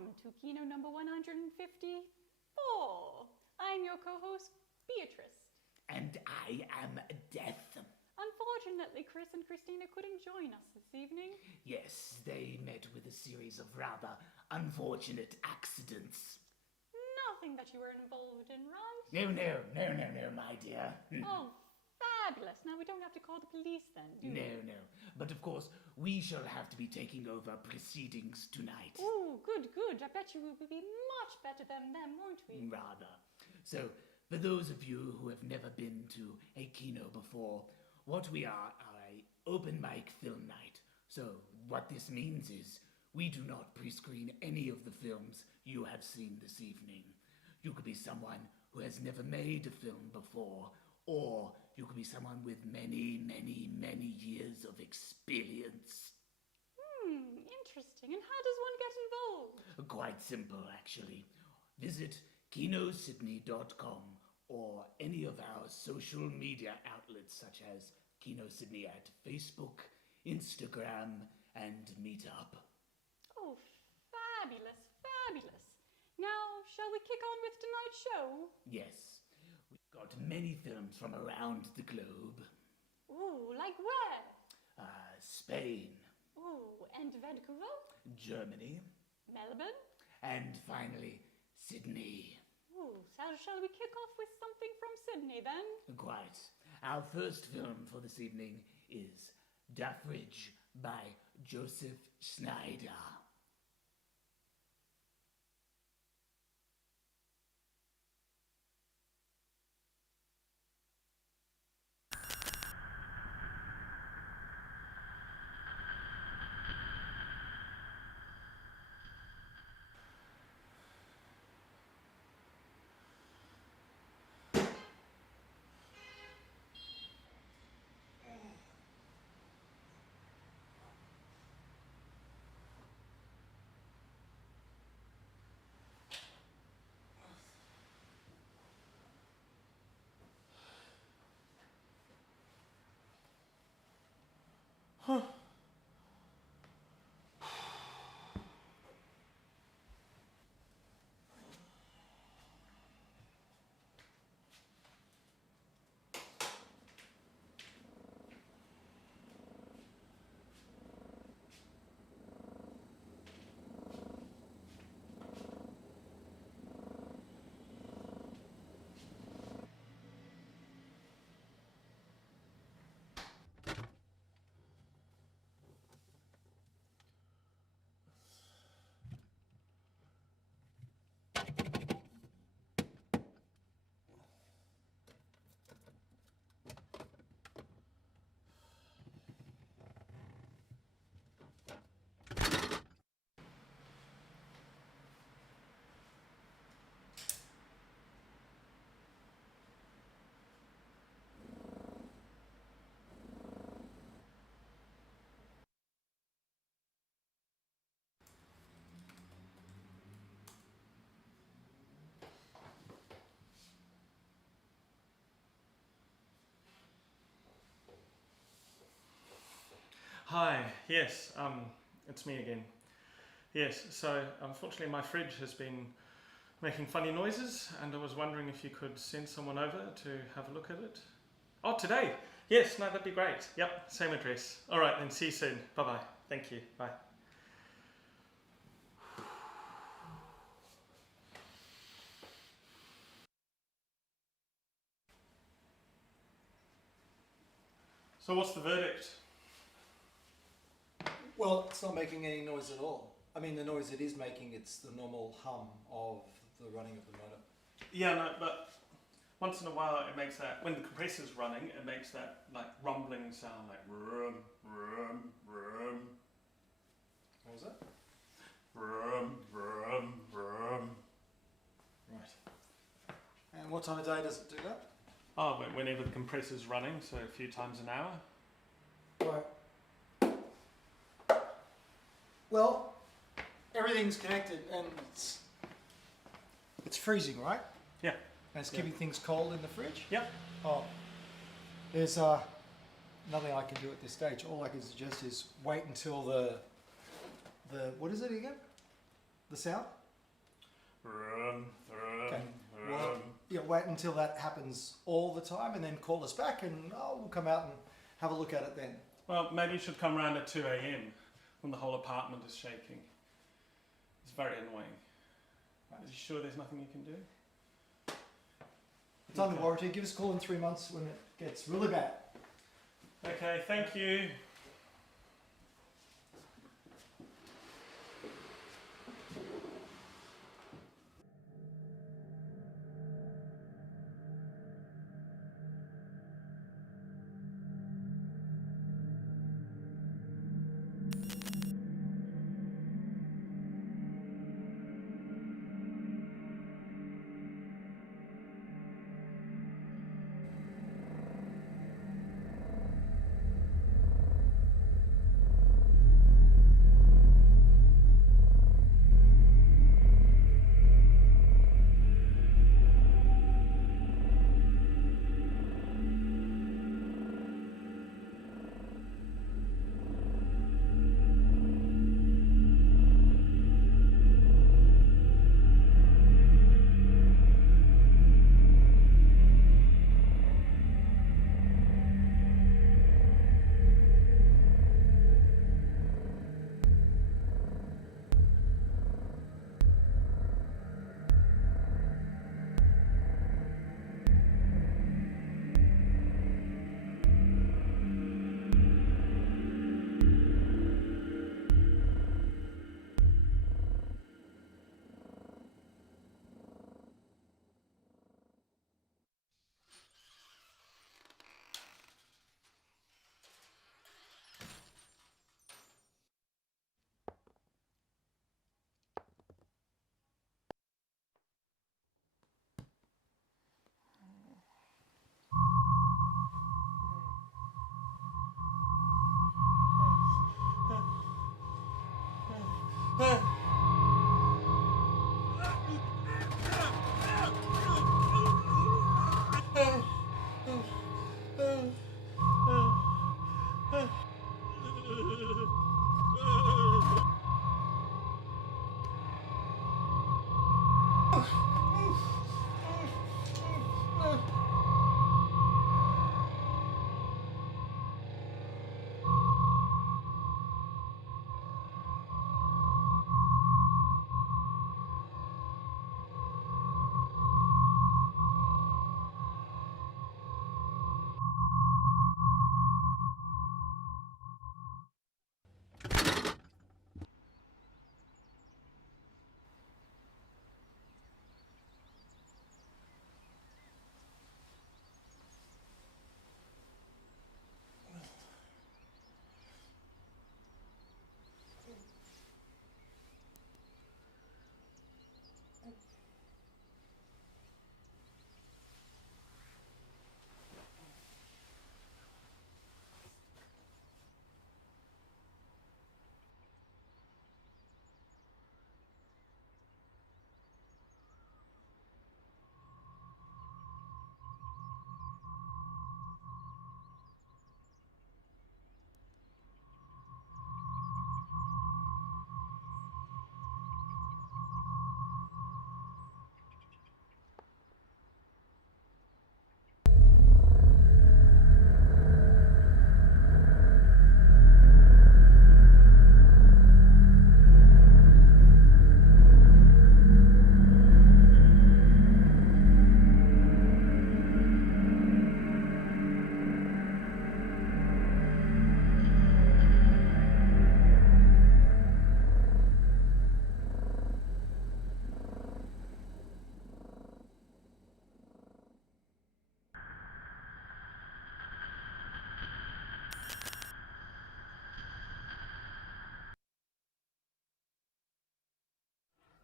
Welcome to KINO number 154. I'm your co-host, Beatrice. And I am Death. Unfortunately, Chris and Christina couldn't join us this evening. Yes, they met with a series of rather unfortunate accidents. Nothing that you were involved in, right? No, my dear. Oh, fabulous. Now we don't have to call the police then, do we? No. But of course, we shall have to be taking over proceedings tonight. Ooh, good. I bet you will be much better than them, won't we? Rather. So, for those of you who have never been to a kino before, what we are a open mic film night. So, what this means is, we do not pre-screen any of the films you have seen this evening. You could be someone who has never made a film before, or you could be someone with many years of experience. Interesting. And how does one get involved? Quite simple, actually. Visit kinosydney.com or any of our social media outlets such as KINO Sydney at Facebook, Instagram, and Meetup. Oh, fabulous. Now, shall we kick on with tonight's show? Yes, we've got many films from around the globe. Ooh, like where? Spain. Ooh, and Vancouver? Germany. Melbourne? And finally, Sydney. Ooh, so shall we kick off with something from Sydney then? Quite. Our first film for this evening is Duffridge by Joseph Schneider. Hi, yes, it's me again. Yes, so unfortunately my fridge has been making funny noises and I was wondering if you could send someone over to have a look at it. Oh, today? Yes, no, that'd be great. Yep, same address. All right, then see you soon. Bye-bye. Thank you. Bye. So what's the verdict? Well, it's not making any noise at all. I mean, the noise it is making, it's the normal hum of the running of the motor. Yeah, no, but once in a while it makes that, when the compressor's running, it makes that like rumbling sound, like rum. What was that? Rum. Right. And what time of day does it do that? Oh, but whenever the compressor's running, so a few times an hour. Right. Well, everything's connected and it's freezing, right? Yeah. And it's keeping things cold in the fridge? Yep. Oh, there's nothing I can do at this stage. All I can suggest is wait until the what is it again? the sound? Rum, Okay. Well, yeah, wait until that happens all the time and then call us back and we'll come out and have a look at it then. Well, maybe you should come round at 2 a.m. when the whole apartment is shaking. It's very annoying. Are you sure there's nothing you can do? It's under warranty. Give us a call in 3 months when it gets really bad. Okay, thank you.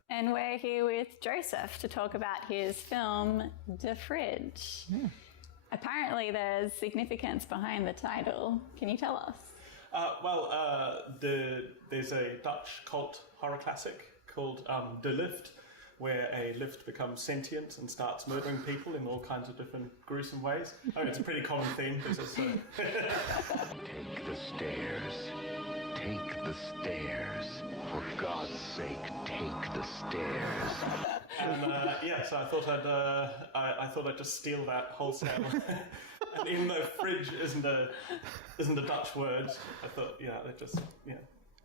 And we're here with Joseph to talk about his film, The Fridge. Yeah. Apparently there's significance behind the title. Can you tell us? There's a Dutch cult horror classic called De Lift, where a lift becomes sentient and starts murdering people in all kinds of different gruesome ways. I mean, it's a pretty common theme because it's... Take the stairs. Take the stairs. For God's sake, take the stairs. And so I thought I'd just steal that wholesale. And even though fridge isn't a Dutch word, I thought they'd just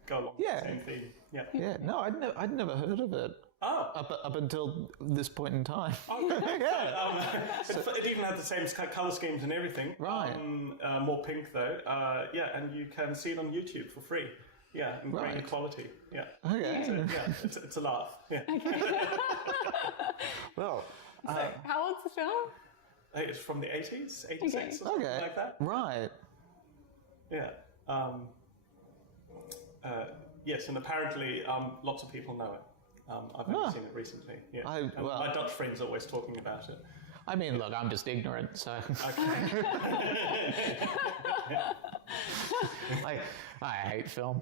go along with the same theme. Yeah. Yeah. No, I'd never heard of it. Oh. Up until this point in time. Oh, yeah. It even had the same colour schemes and everything. Right. More pink though. And you can see it on YouTube for free. Yeah, in great quality. Yeah. Okay. So, it's a laugh. Yeah. Well. So, how old's the film? It's from the 80s, 86 or something like that. Right. Yeah. Yes, and apparently lots of people know it. I've only seen it recently. Yeah. My Dutch friends are always talking about it. I mean, look, I'm just ignorant, so... Okay. I hate film.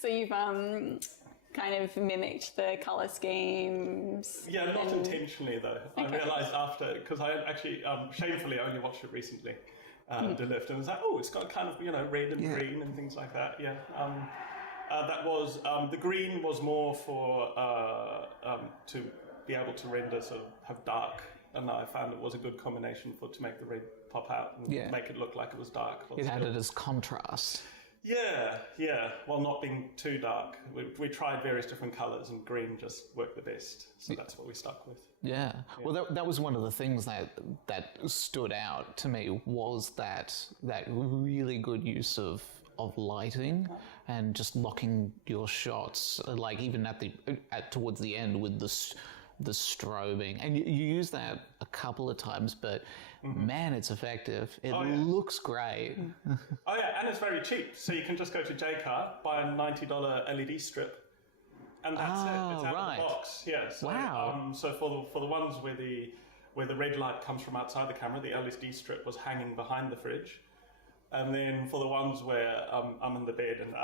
So you've kind of mimicked the colour schemes. Yeah, not intentionally though. I realised after, because I actually shamefully only watched it recently, The Lift, and it was like, it's got kind of red and green and things like that. Yeah. That was the green was more for to be able to render sort of have dark, and I found it was a good combination to make the red pop out and make it look like it was dark. It added as contrast. Yeah. While not being too dark, we tried various different colours, and green just worked the best. So that's what we stuck with. Yeah. Well, that was one of the things that stood out to me was that really good use of lighting and just locking your shots, like even towards the end with the strobing, and you use that a couple of times, but man, it's effective. It looks great. Oh yeah, and it's very cheap, so you can just go to JCar, buy a $90 LED strip, and that's it. It's out of the box. Yeah. So, wow. So for the ones where the red light comes from outside the camera, the LED strip was hanging behind the fridge. And then for the ones where I'm in the bed and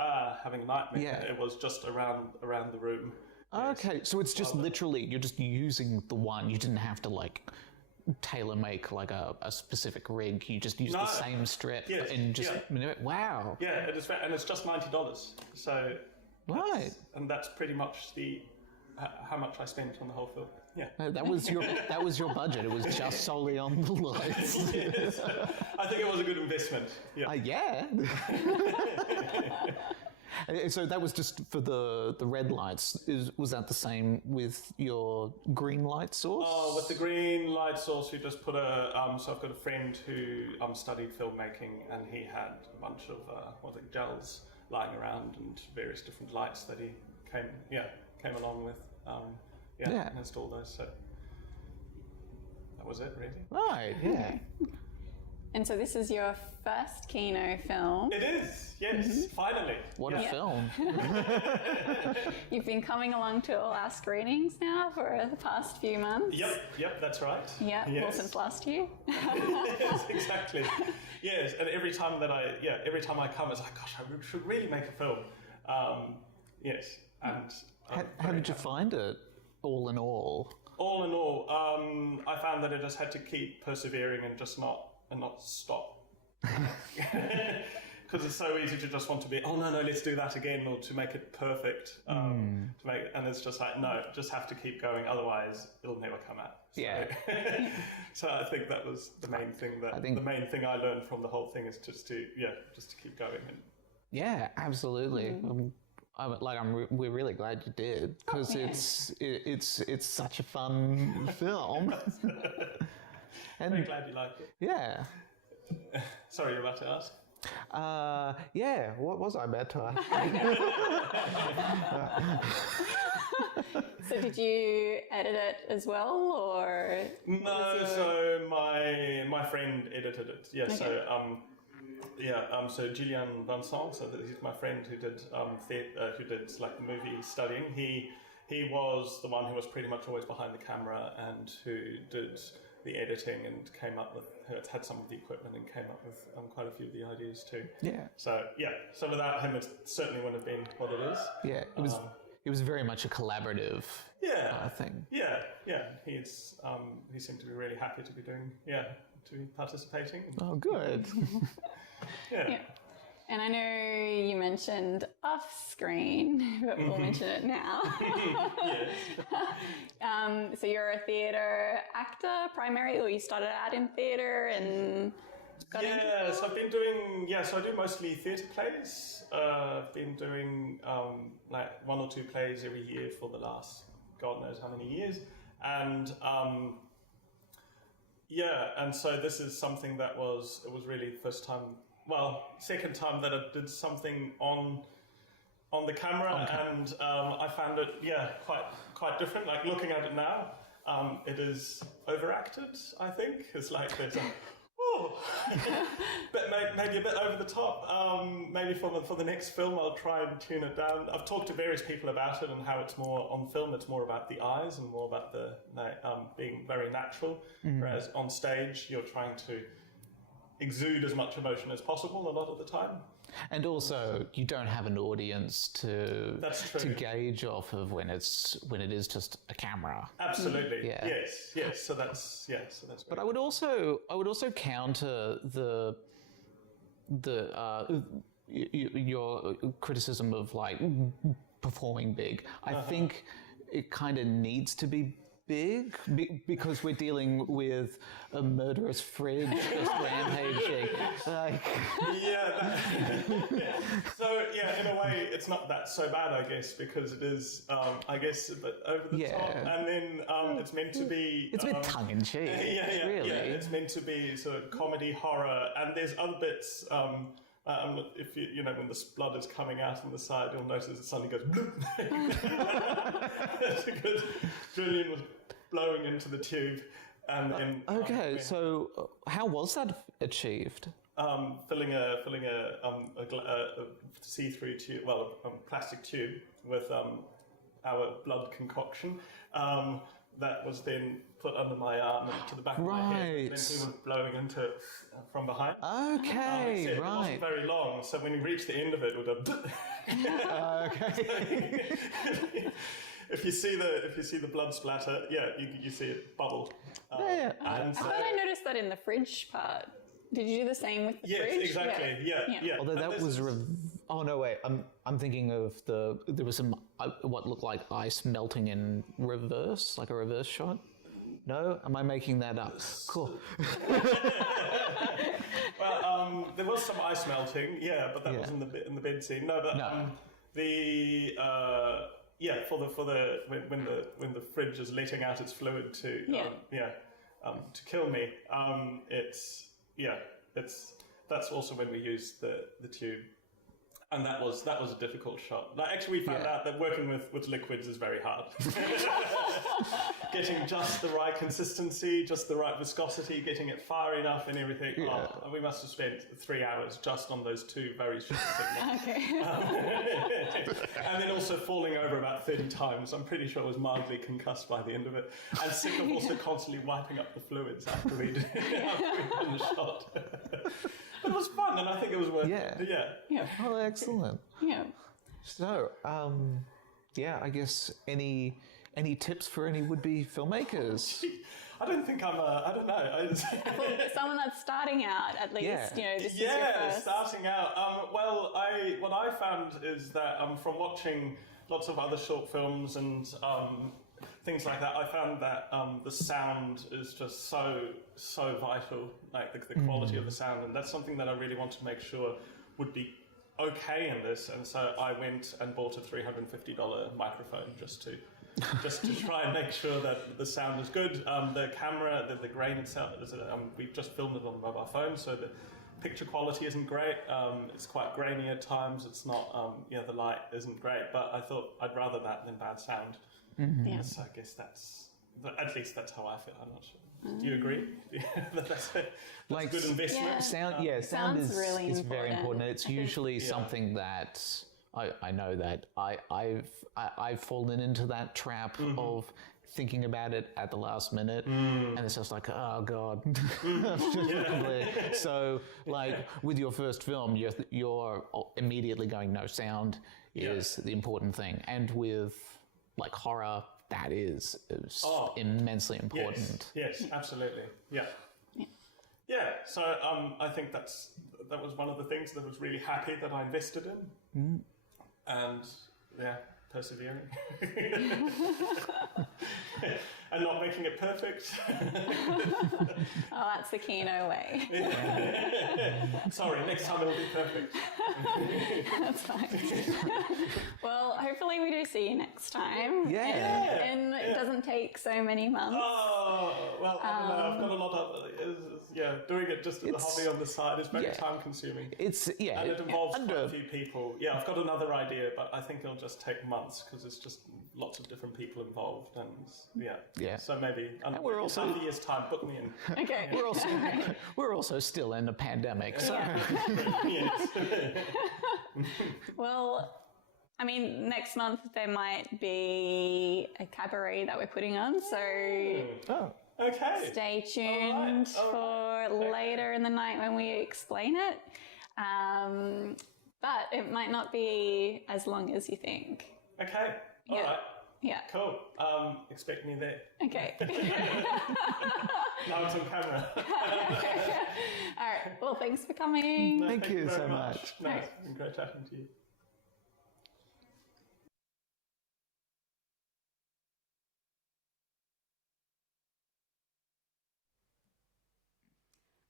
having a nightmare, it was just around the room. Okay, so it's just literally, you're just using the one. You didn't have to tailor make like a specific rig. You just use the same strip and just wow. Yeah, and it's just $90. So right, and that's pretty much how much I spent on the whole film. Yeah, that was your budget. It was just solely on the lights. Yes. I think it was a good investment. Yeah. Yeah. So that was just for the red lights. Was that the same with your green light source? Oh, with the green light source, we just put so I've got a friend who studied filmmaking, and he had a bunch of gels lying around and various different lights that he came along with. And installed those. So that was it, really. Right. Yeah. And so this is your first Kino film. It is, yes, finally. What a film. You've been coming along to all our screenings now for the past few months. Yep, that's right. Yep, well, since last year. Yes, exactly. Yes, and every time I come, it's like, gosh, I should really make a film. Yes, and... How did you find it, all in all? All in all, I found that I just had to keep persevering and just not stop. Because it's so easy to just want to be, no, let's do that again, or to make it perfect. And it's just like, no, just have to keep going, otherwise it'll never come out. So, so I think that was the main thing. The main thing I learned from the whole thing is just to keep going. Yeah, absolutely. We're really glad you did, because it's such a fun film. And very glad you liked it. Yeah. Sorry, you're about to ask? What was I about to ask? So did you edit it as well, or? No, so my friend edited it. Yeah, okay. So Julian Vincent, so he's my friend who did the movie studying. He was the one who was pretty much always behind the camera and who did the editing and came up with, had some of the equipment and came up with quite a few of the ideas too. Yeah. So without him, it certainly wouldn't have been what it is. Yeah, it was very much a collaborative thing. Yeah. He seemed to be really happy to be to be participating. Oh, good. Yeah. And I know you mentioned off-screen, but we'll mention it now. Yes. So you're a theatre actor primary, or you started out in theatre and got into it? So I've been doing, so I do mostly theatre plays. I've been doing like 1 or 2 plays every year for the last God knows how many years. And and so this is something that it was really second time that I did something on the camera, and I found it quite different. Like looking at it now, it is overacted. I think it's like there's a but maybe a bit over the top. Maybe for the next film I'll try and tune it down. I've talked to various people about it and how it's more on film. It's more about the eyes and more about the being very natural, whereas on stage you're trying to exude as much emotion as possible a lot of the time. And also, you don't have an audience to gauge off of when it is just a camera. Absolutely. Yeah. Yes. So that's But I would also counter your criticism of like performing big. I think it kind of needs to be big because we're dealing with a murderous fridge just rampaging. So in a way it's not that so bad, I guess, because it is I guess a bit over the top, and then it's meant to be it's a bit tongue-in-cheek. Really. It's meant to be sort of comedy, horror, and there's other bits if you when the blood is coming out on the side, you'll notice it suddenly goes bloop. Because Julian was blowing into the tube, and then so how was that achieved? Filling a see-through tube, plastic tube with our blood concoction. That was then put under my arm and to the back of my head. And then he was blowing into it from behind. Okay, It wasn't very long, so when you reach the end of it, it would go. Okay. If you see the blood splatter, you see it bubble. I thought I noticed that in the fridge part. Did you do the same with the fridge? Yes, exactly. Yeah. Although that was oh no, wait. I'm thinking of there was some what looked like ice melting in reverse, like a reverse shot. No, am I making that up? Cool. Well, there was some ice melting, but that wasn't in the bed scene. No, but when the fridge is letting out its fluid to kill me, that's also when we used the tube. And that was a difficult shot. Like, actually, we found out that working with liquids is very hard. Getting just the right consistency, just the right viscosity, getting it far enough and everything. Yeah. We must have spent 3 hours just on those 2 very short segments. And then also falling over about 30 times. I'm pretty sure I was mildly concussed by the end of it. And sick of also constantly wiping up the fluids after we'd done the shot. But it was fun, and I think it was worth it. Yeah. Oh, excellent. Yeah. So, I guess any tips for any would-be filmmakers? I don't think I don't know. Someone that's starting out, at least, this is your first. Starting out. What I found is that from watching lots of other short films and things like that, I found that the sound is just so vital, like the quality of the sound, and that's something that I really want to make sure would be okay in this. And so I went and bought a $350 microphone just to try and make sure that the sound is good. The camera, the grain itself, we've just filmed it on the mobile phone, so the picture quality isn't great. It's quite grainy at times. It's not, the light isn't great, but I thought I'd rather that than bad sound. Mm-hmm. Yeah. So I guess at least that's how I feel. I'm not sure. Do you agree? that's a good investment. Sound is really is important. Very important. It's usually something that I know that I've fallen into that trap of thinking about it at the last minute, and it's just like, oh god. So like with your first film, you're immediately going, no, sound is the important thing, and with like horror, that is immensely important. Yes, absolutely. Yeah. So I think that was one of the things that I was really happy that I invested in, and persevering, and not making it perfect. Oh, that's the KINO way. Sorry, next time it'll be perfect. That's fine. Well, hopefully we do see you next time. And it doesn't take so many months. Oh, well, I don't know. I've got a lot of... doing it just as a hobby on the side is very time-consuming. And it involves quite a few people. Yeah, I've got another idea, but I think it'll just take months because it's just lots of different people involved. And so maybe we're also half a year's time, book me in. Okay. We're also still in a pandemic. So. Yes. Well, I mean, next month there might be a cabaret that we're putting on, so stay tuned for later in the night when we explain it. But it might not be as long as you think. Okay. All right. Yeah. Cool. Expect me there. Okay. Now it's on camera. All right. Well, thanks for coming. No, thank you very so much. No, it's been great chatting to you.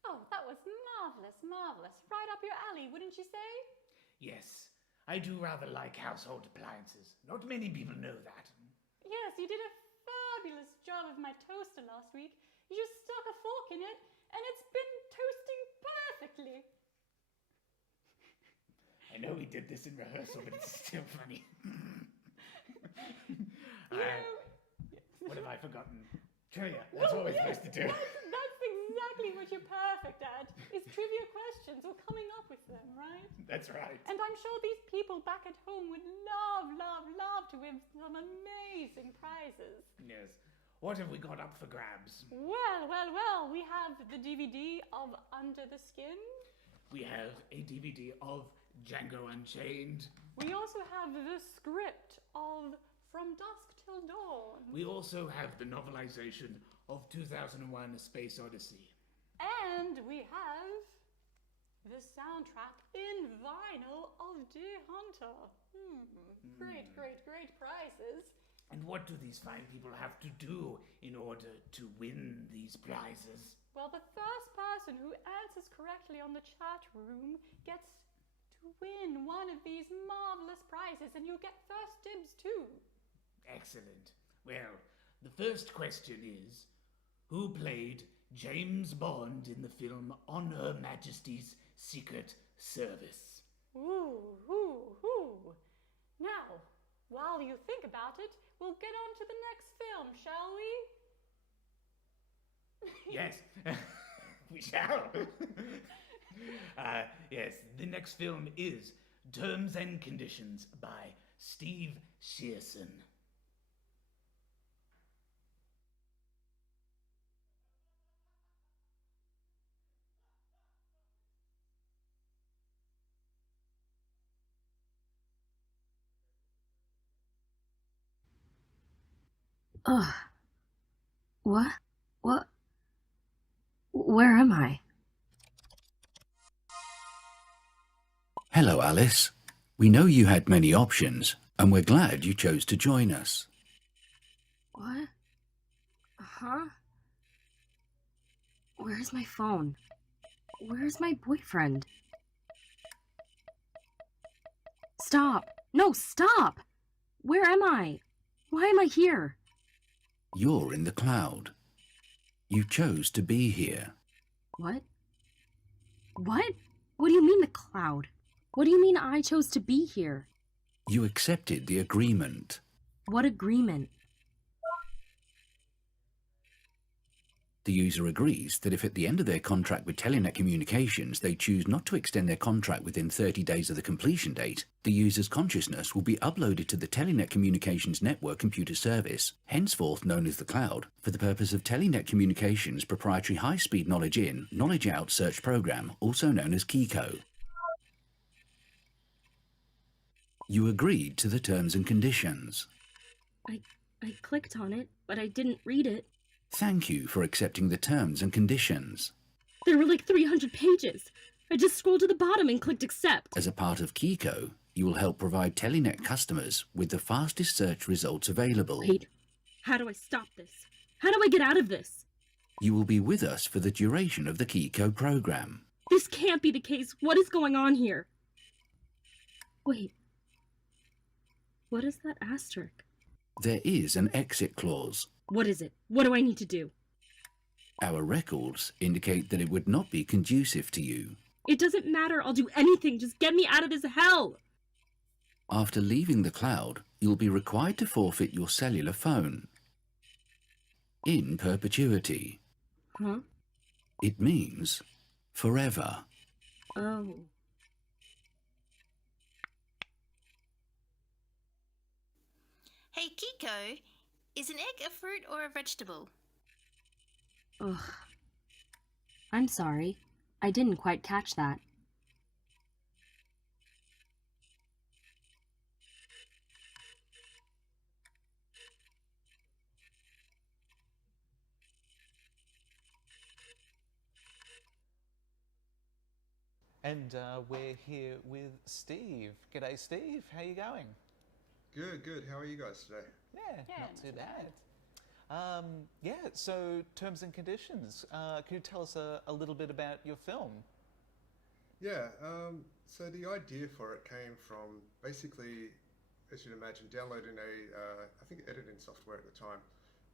Oh, that was marvellous, marvellous. Right up your alley, wouldn't you say? Yes, I do rather like household appliances. Not many people know that. Yes, you did a fabulous job of my toaster last week. You just stuck a fork in it, and it's been toasting perfectly. I know we did this in rehearsal, but it's still funny. What have I forgotten? Trivia. That's what we're supposed to do. That's exactly what you're perfect at, is trivia questions or coming up with them, right? That's right. And I'm sure these people back at home would love, love, love to win some amazing prizes. Yes. What have we got up for grabs? Well, well, well, we have the DVD of Under the Skin. We have a DVD of Django Unchained. We also have the script of From Dusk Till Dawn. We also have the novelization of 2001: A Space Odyssey. And we have the soundtrack in vinyl of Deer Hunter. Great, great, great prizes. And what do these fine people have to do in order to win these prizes? Well, the first person who answers correctly on the chat room gets to win one of these marvelous prizes, and you'll get first dibs too. Excellent. Well, the first question is, who played James Bond in the film On Her Majesty's Secret Service? Ooh, ooh, ooh. Now, while you think about it, we'll get on to the next film, shall we? Yes, we shall. Yes, the next film is Terms and Conditions by Steve Shearson. Ugh. What? What? Where am I? Hello, Alice. We know you had many options, and we're glad you chose to join us. What? Huh? Where's my phone? Where's my boyfriend? Stop! No, stop! Where am I? Why am I here? You're in the cloud. You chose to be here. What? What? What do you mean the cloud? What do you mean I chose to be here? You accepted the agreement. What agreement? The user agrees that if at the end of their contract with Telenet Communications they choose not to extend their contract within 30 days of the completion date, the user's consciousness will be uploaded to the Telenet Communications Network computer service, henceforth known as the cloud, for the purpose of Telenet Communications' proprietary high-speed knowledge in, knowledge out search program, also known as KINO. You agreed to the terms and conditions. I clicked on it, but I didn't read it. Thank you for accepting the terms and conditions. There were like 300 pages. I just scrolled to the bottom and clicked accept. As a part of KINO, you will help provide Telenet customers with the fastest search results available. Wait, how do I stop this? How do I get out of this? You will be with us for the duration of the KINO program. This can't be the case. What is going on here? Wait. What is that asterisk? There is an exit clause. What is it? What do I need to do? Our records indicate that it would not be conducive to you. It doesn't matter. I'll do anything. Just get me out of this hell. After leaving the cloud, you'll be required to forfeit your cellular phone. In perpetuity. Huh? It means forever. Oh. Hey, Kiko, is an egg a fruit or a vegetable? Ugh. I'm sorry. I didn't quite catch that. And we're here with Steve. G'day, Steve. How you going? Good, good. How are you guys today? Yeah, not too bad. So terms and conditions. Can you tell us a little bit about your film? Yeah, so the idea for it came from basically, as you'd imagine, downloading I think editing software at the time.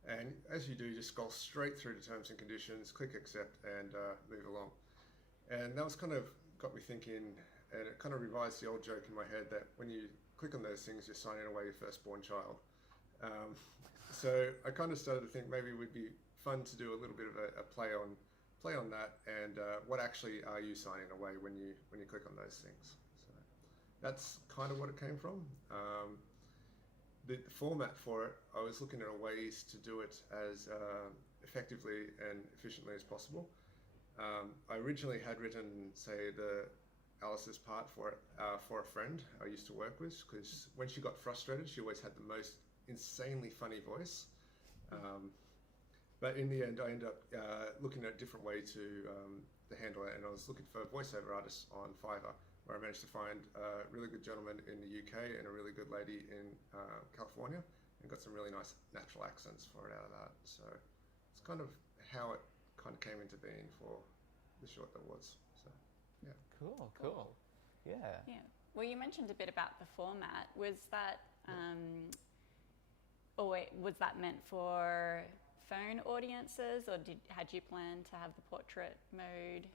And as you do, you just scroll straight through the terms and conditions, click accept, and move along. And that was kind of got me thinking, and it kind of revised the old joke in my head that when you click on those things, you're signing away your firstborn child. So I kind of started to think maybe it would be fun to do a little bit of a play on that, and what actually are you signing away when you click on those things. So that's kind of what it came from. The format for it, I was looking at ways to do it as effectively and efficiently as possible. I originally had written, say, Alice's part for a friend I used to work with, because when she got frustrated, she always had the most insanely funny voice. But in the end, I ended up looking at a different way to handle it, and I was looking for voiceover artists on Fiverr, where I managed to find a really good gentleman in the UK and a really good lady in California, and got some really nice natural accents for it out of that. So it's kind of how it kind of came into being for the short that was. So yeah. Cool. Yeah. Well, you mentioned a bit about the format. Was that was that meant for phone audiences, or had you planned to have the portrait mode?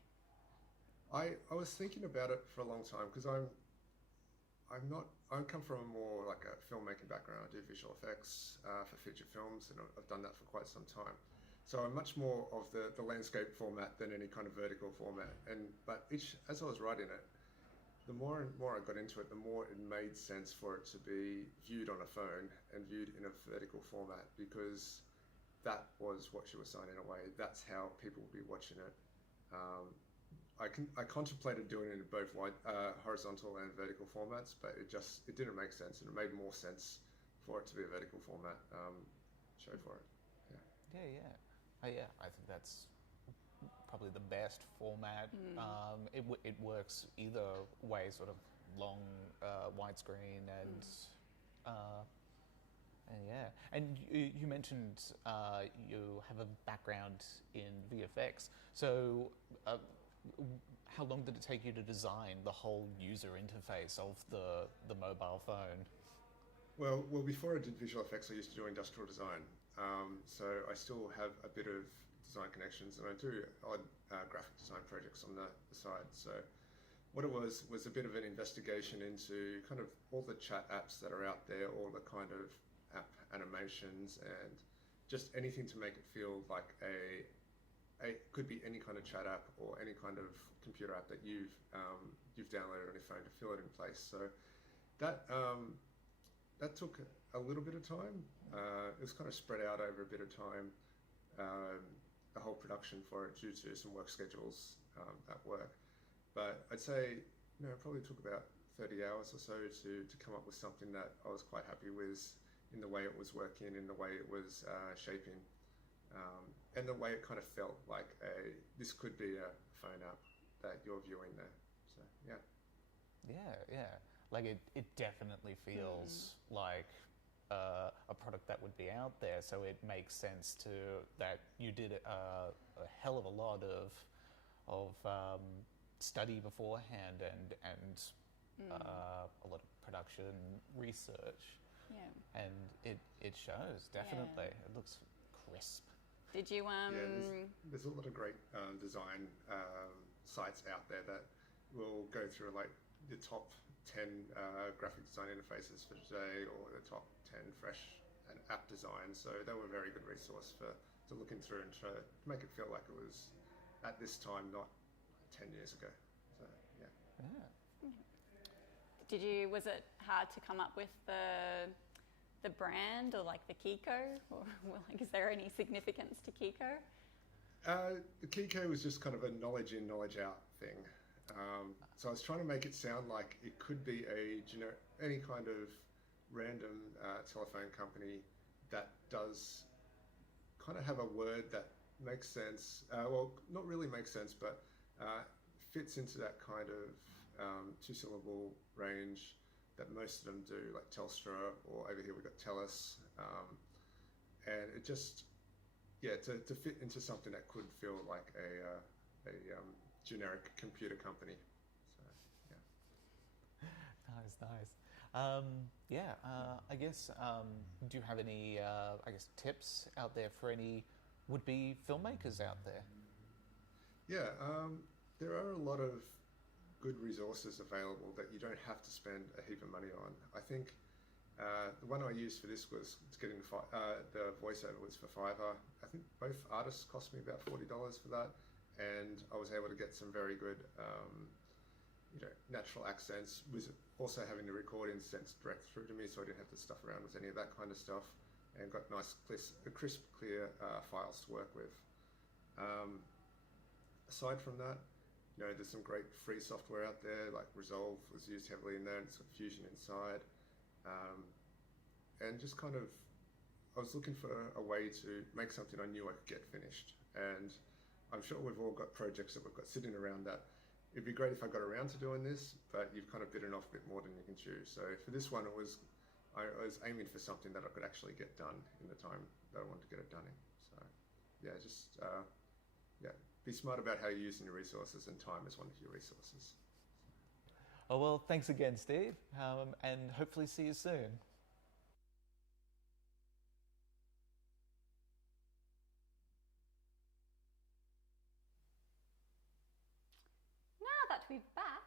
I was thinking about it for a long time, because I come from a more like a filmmaking background. I do visual effects for feature films, and I've done that for quite some time. So I'm much more of the landscape format than any kind of vertical format. But as I was writing it, the more and more I got into it, the more it made sense for it to be viewed on a phone and viewed in a vertical format, because that was what she was signing away. That's how people would be watching it. I contemplated doing it in both horizontal and vertical formats, but it didn't make sense, and it made more sense for it to be a vertical format show for it. Yeah. I think that's probably the best format. It works either way, sort of long widescreen and yeah. And you mentioned you have a background in VFX. So how long did it take you to design the whole user interface of the mobile phone? Well, before I did visual effects, I used to do industrial design. So I still have a bit of design connections, and I do odd graphic design projects on the side. So what it was a bit of an investigation into kind of all the chat apps that are out there, all the kind of app animations, and just anything to make it feel like a could be any kind of chat app or any kind of computer app that you've downloaded on your phone to fill it in place. So that took a little bit of time. It was kind of spread out over a bit of time, the whole production for it, due to some work schedules at work. But I'd say, it probably took about 30 hours or so to come up with something that I was quite happy with in the way it was working, in the way it was shaping, and the way it kind of felt like this could be a phone app that you're viewing there. So, yeah. Yeah. Like it definitely feels like a product that would be out there, so it makes sense that you did a hell of a lot of study beforehand and a lot of production research. Yeah. And it shows, definitely. Yeah. It looks crisp. Did you there's a lot of great design sites out there that will go through like the top 10 graphic design interfaces for today, or the top 10 fresh and app design. So they were a very good resource to looking through and to make it feel like it was at this time, not 10 years ago. So yeah. Was it hard to come up with the brand, or like the KIKO, or like, is there any significance to KIKO? The KIKO was just kind of a knowledge in, knowledge out thing. So I was trying to make it sound like it could be any kind of random telephone company that does kind of have a word that makes sense. Well, not really makes sense, but fits into that kind of two-syllable range that most of them do, like Telstra, or over here we've got TELUS. And it just, to fit into something that could feel like a generic computer company. So, yeah. Nice. I guess, do you have any, tips out there for any would-be filmmakers out there? Yeah, there are a lot of good resources available that you don't have to spend a heap of money on. I think the one I used for this was getting the voiceover was for Fiverr. I think both artists cost me about $40 for that, and I was able to get some very good natural accents, was also having the recording sent direct through to me, so I didn't have to stuff around with any of that kind of stuff, and got nice, crisp, clear files to work with. Aside from that, there's some great free software out there, like Resolve was used heavily in there, and it's got Fusion inside. And just kind of, I was looking for a way to make something I knew I could get finished. And I'm sure we've all got projects that we've got sitting around that it'd be great if I got around to doing this, but you've kind of bitten off a bit more than you can chew. So for this one, I was aiming for something that I could actually get done in the time that I wanted to get it done in. So yeah, just be smart about how you're using your resources, and time is one of your resources. Oh, well, thanks again, Steve, and hopefully see you soon. Now that we're back,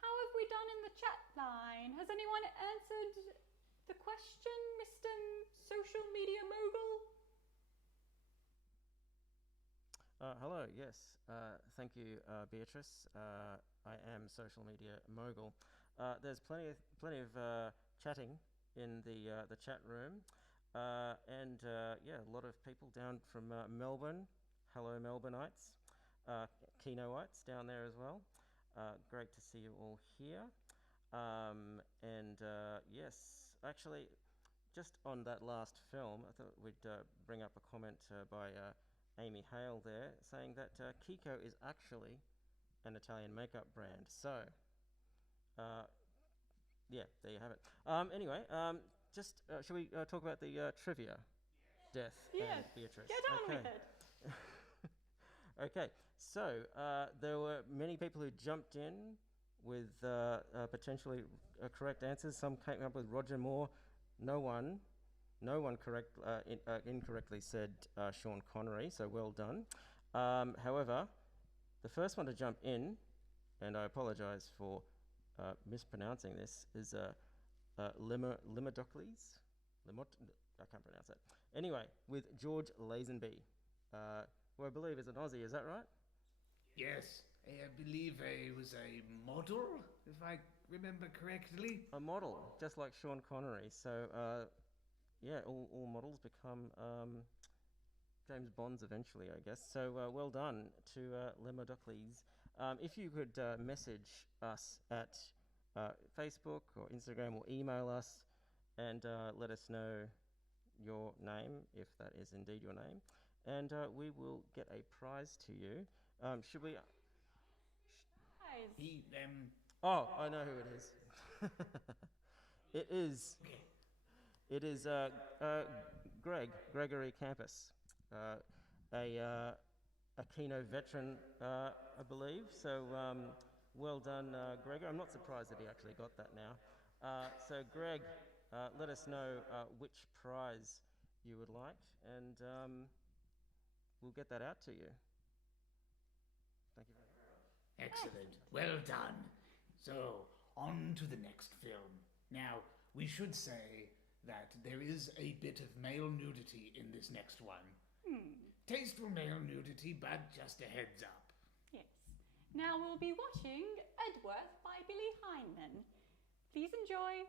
how have we done in the chat line? Has anyone answered the question, Mr. Social Media Mogul? Hello, yes. Thank you, Beatrice. I am Social Media Mogul. There's plenty of chatting in the chat room, and a lot of people down from Melbourne. Hello, Melbourneites. KINOites down there as well. Great to see you all here. Yes, actually, just on that last film, I thought we'd bring up a comment by Amy Hale there, saying that KIKO is actually an Italian makeup brand. So, there you have it. Anyway, shall we talk about the trivia? Death and Beatrice. Get on with it. Okay, so there were many people who jumped in with potentially correct answers. Some came up with Roger Moore. No one incorrectly said Sean Connery, so well done. However, the first one to jump in, and I apologise for mispronouncing this, is Limodocles. I can't pronounce it. Anyway, with George Lazenby. who I believe is an Aussie. Is that right? Yes, I believe he was a model, if I remember correctly. A model, just like Sean Connery. So, yeah, all models become James Bonds eventually, I guess. So, well done to Lemodocles. If you could message us at Facebook or Instagram or email us and let us know your name, if that is indeed your name, and we will get a prize to you. Should we? Oh, I know who it is. It is. It is Gregory Campus, a KINO veteran, I believe. So well done, Gregor. I'm not surprised that he actually got that now. So Greg, let us know which prize you would like, and we'll get that out to you. Thank you very much. Excellent. Well done. So, on to the next film. Now, we should say that there is a bit of male nudity in this next one. Tasteful male nudity, but just a heads up. Yes. Now we'll be watching Edworth by Billy Hyman. Please enjoy.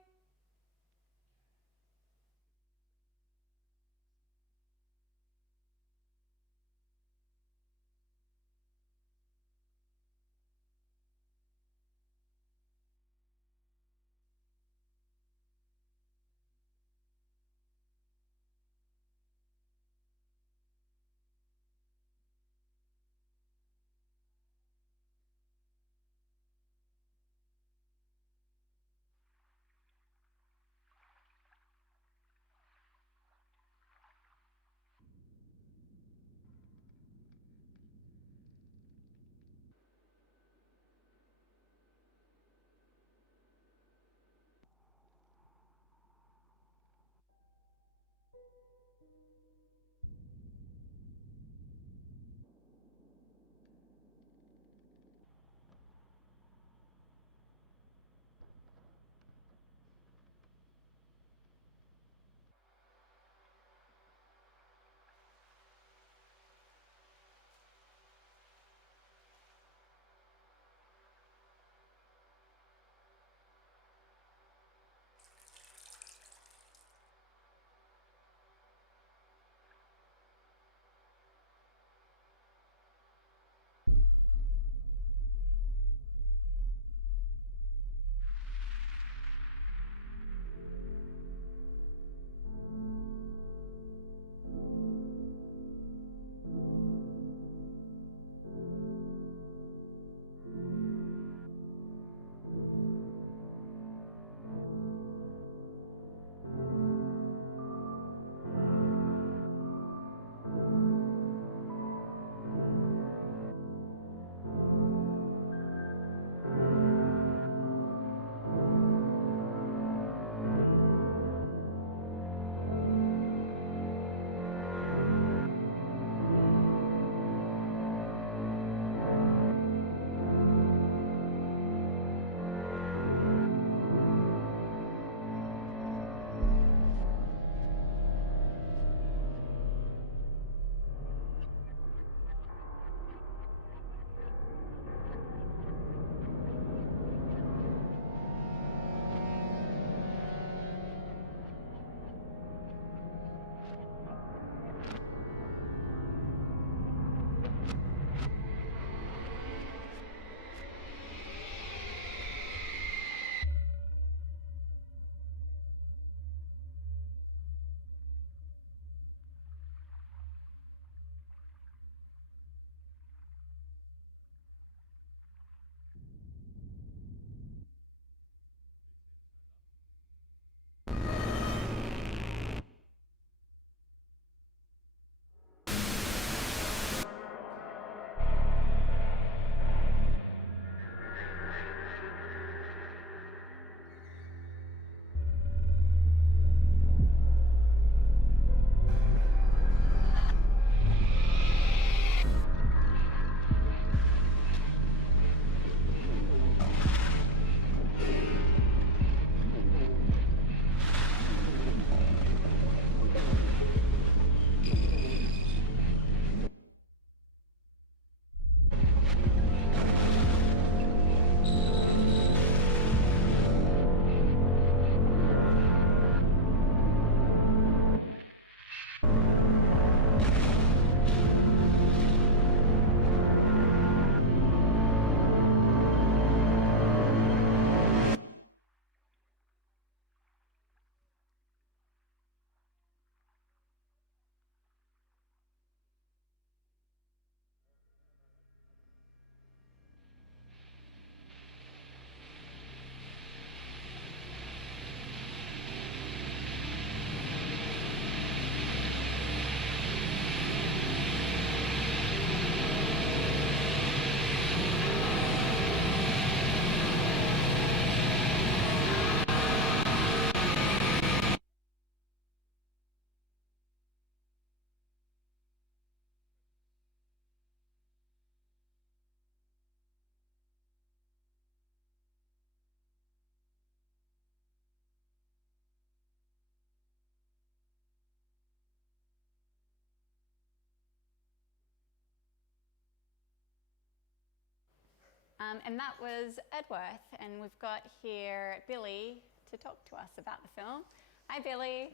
And that was Edworth. And we've got here Billy to talk to us about the film. Hi, Billy.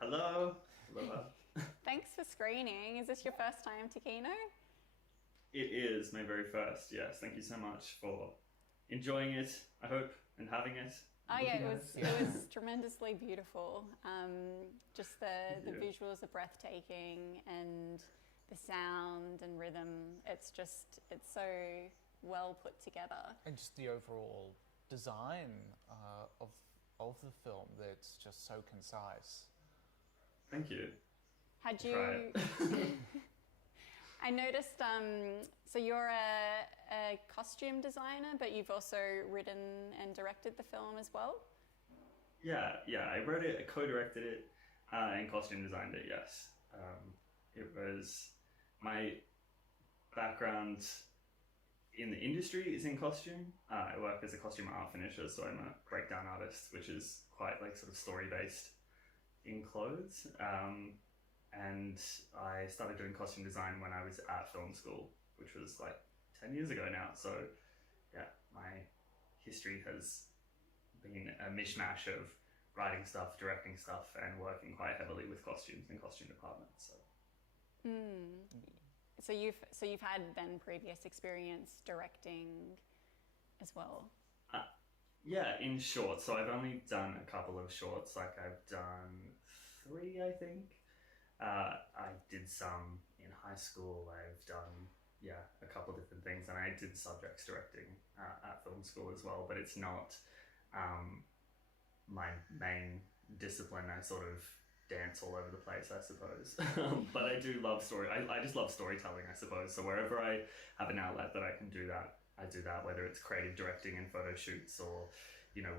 Hello. Hello. Thanks for screening. Is this your first time to KINO? It is my very first, yes. Thank you so much for enjoying it, I hope, and having it. Oh yeah, it was tremendously beautiful. Just the visuals are breathtaking, and the sound and rhythm. It's so well put together. And just the overall design of the film, that's just so concise. Thank you. Had you? I noticed. So you're a costume designer, but you've also written and directed the film as well. Yeah. I wrote it, I co-directed it, and costume designed it. Yes. It was my background in the industry is in costume. I work as a costume art finisher, so I'm a breakdown artist, which is quite like sort of story based in clothes. And I started doing costume design when I was at film school, which was like 10 years ago now. So yeah, my history has been a mishmash of writing stuff, directing stuff, and working quite heavily with costumes and costume departments. So. So you've had then previous experience directing as well? Yeah, in shorts. So I've only done a couple of shorts. Like I've done 3, I think. I did some in high school. I've done, a couple of different things. And I did subjects directing at film school as well. But it's not my main discipline. I sort of dance all over the place, I suppose. But I do love I just love storytelling, I suppose. So wherever I have an outlet that I can do that, I do that, whether it's creative directing and photo shoots or,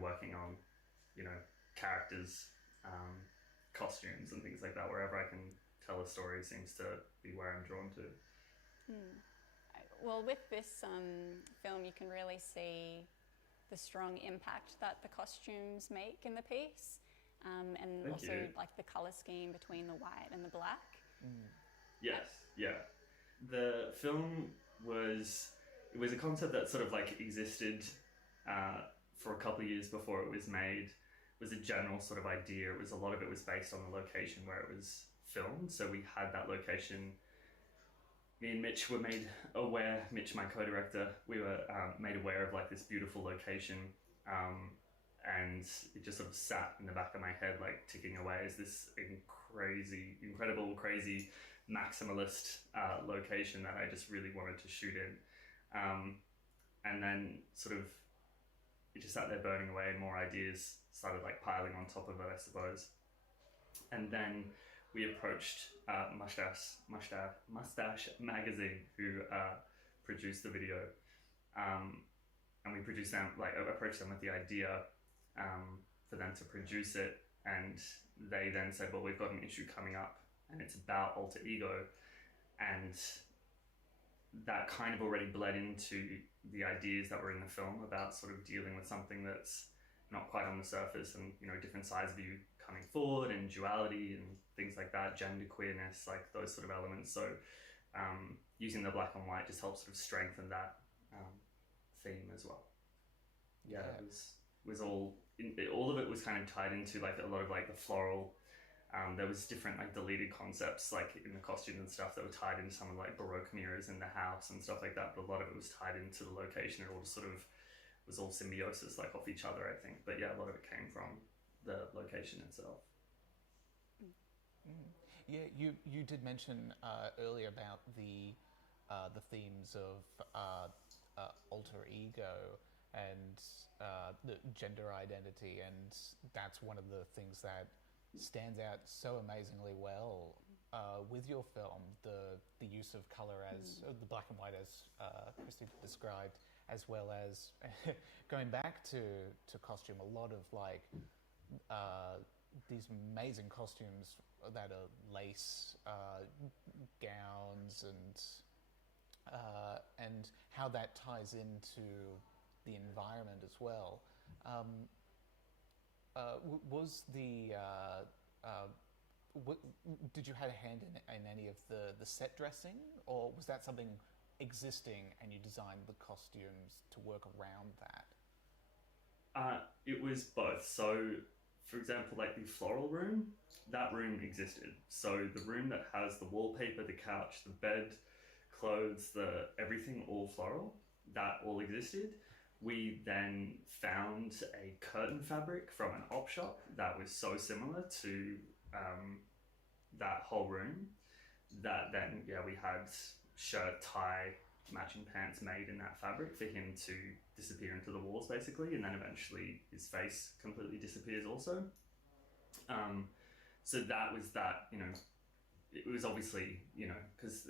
working on, characters, costumes and things like that. Wherever I can tell a story seems to be where I'm drawn to. Well, with this film, you can really see the strong impact that the costumes make in the piece. And Thank also you. like the color scheme between the white and the black. Yes, yeah. The film was a concept that sort of like existed for a couple of years before it was made. It was a general sort of idea. A lot of it was based on the location where it was filmed. So we had that location. Me and Mitch were made aware, Mitch, my co-director, we were made aware of like this beautiful location. And it just sort of sat in the back of my head, like ticking away as this incredible, crazy maximalist location that I just really wanted to shoot in. And then sort of, it just sat there burning away and more ideas started like piling on top of it, I suppose. And then we approached Mustache Magazine, who produced the video. And we approached them with the idea for them to produce it, and they then said, well, we've got an issue coming up and it's about alter ego, and that kind of already bled into the ideas that were in the film about sort of dealing with something that's not quite on the surface, and different sides of you coming forward, and duality and things like that, gender queerness, like those sort of elements. So using the black and white just helps sort of strengthen that theme as well. Yeah, it was all of it was kind of tied into like a lot of like the floral. There was different like deleted concepts like in the costumes and stuff that were tied into some of like Baroque mirrors in the house and stuff like that. But a lot of it was tied into the location. It all just sort of was all symbiosis, like off each other, I think. But yeah, a lot of it came from the location itself. Yeah, you did mention earlier about the themes of alter ego and the gender identity, and that's one of the things that stands out so amazingly well with your film. The use of color as the black and white, as Christy described, as well as going back to costume. A lot of like these amazing costumes that are lace gowns, and how that ties into the environment as well. Did you have a hand in any of the set dressing, or was that something existing and you designed the costumes to work around that? It was both. So, for example, like the floral room, that room existed. So the room that has the wallpaper, the couch, the bed, clothes, the everything all floral, that all existed. We then found a curtain fabric from an op shop that was so similar to that whole room that then, yeah, we had shirt, tie, matching pants made in that fabric for him to disappear into the walls basically, and then eventually his face completely disappears also. So that was that, you know, it was obviously, you know, because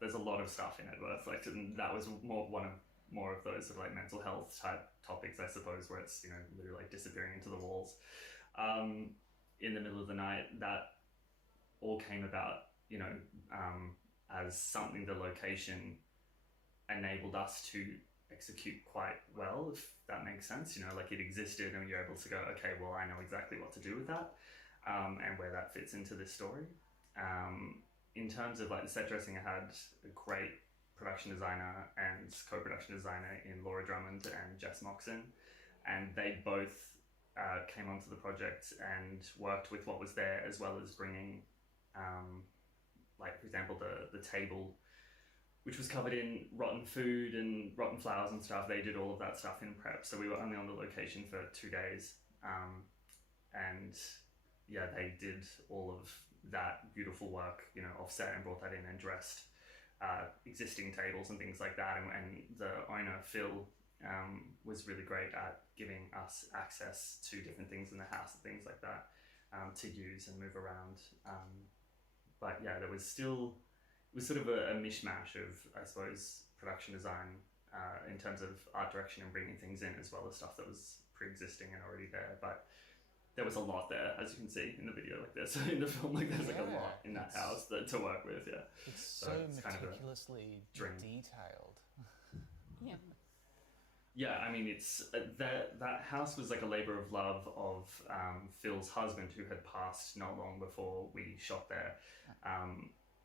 there's a lot of stuff in it, but it's like, that was more of those sort of like mental health type topics, I suppose, where it's, you know, literally like disappearing into the walls. In the middle of the night, that all came about, you know, as something the location enabled us to execute quite well, if that makes sense. You know, like it existed and you're able to go, okay, well, I know exactly what to do with that, and where that fits into this story. In terms of like the set dressing, I had a great production designer and co-production designer in Laura Drummond and Jess Moxon, and they both came onto the project and worked with what was there, as well as bringing like, for example, the table, which was covered in rotten food and rotten flowers and stuff. They did all of that stuff in prep, so we were only on the location for 2 days, and yeah, they did all of that beautiful work, you know, offset and brought that in and dressed existing tables and things like that. And the owner, Phil, was really great at giving us access to different things in the house and things like that to use and move around. But yeah, it was sort of a mishmash of, I suppose, production design in terms of art direction and bringing things in, as well as stuff that was pre-existing and already there. But there was a lot there, as you can see in the video, like this, in the film, like there's like a lot in that house to work with, yeah. It's so it's meticulously kind of detailed. Yeah. Yeah, I mean, it's that house was like a labor of love of Phil's husband, who had passed not long before we shot there.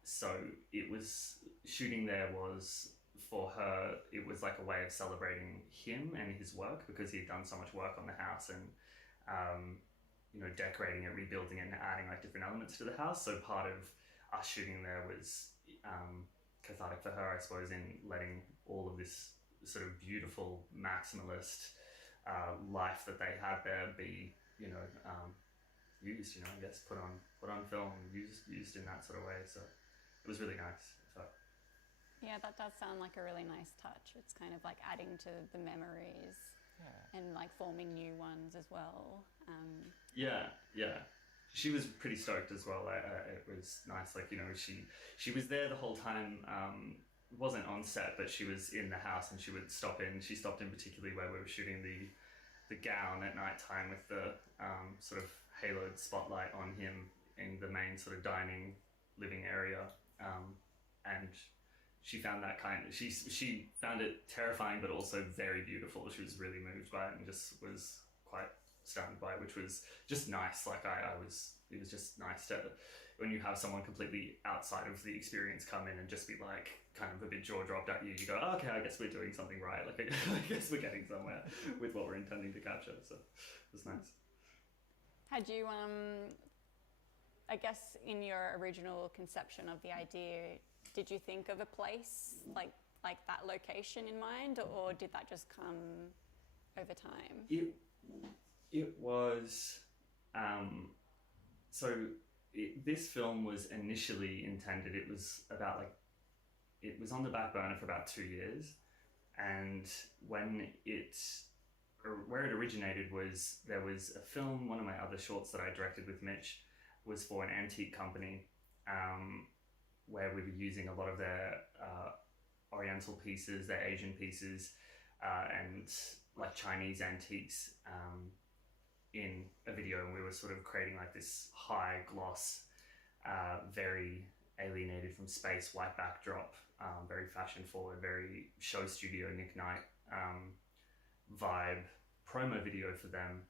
So it was, shooting there was, for her, it was like a way of celebrating him and his work, because he'd done so much work on the house and you know, decorating it, rebuilding it, and adding like different elements to the house. So part of us shooting there was cathartic for her, I suppose, in letting all of this sort of beautiful maximalist life that they had there be, you know, used, you know, I guess, put on film, used in that sort of way. So it was really nice. So yeah, that does sound like a really nice touch. It's kind of like adding to the memories and like forming new ones as well. Yeah. She was pretty stoked as well. It was nice, like, you know, she was there the whole time. Wasn't on set, but she was in the house, and she would stop in. She stopped in particularly where we were shooting the gown at night time, with the sort of haloed spotlight on him in the main sort of dining living area, and she found that she found it terrifying, but also very beautiful. She was really moved by it and just was quite stunned by it, which was just nice. Like it was just nice to, when you have someone completely outside of the experience come in and just be like kind of a bit jaw dropped at you, you go, oh, okay, I guess we're doing something right. Like I guess we're getting somewhere with what we're intending to capture. So it was nice. Had you, I guess in your original conception of the idea, did you think of a place like that location in mind, or did that just come over time? It was, this film was initially intended, it was on the back burner for about 2 years, and where it originated was, there was a film, one of my other shorts that I directed with Mitch was for an antique company, where we were using a lot of their Oriental pieces, their Asian pieces, and like Chinese antiques in a video, and we were sort of creating like this high gloss, very alienated from space, white backdrop, very fashion forward, very show studio Nick Knight vibe promo video for them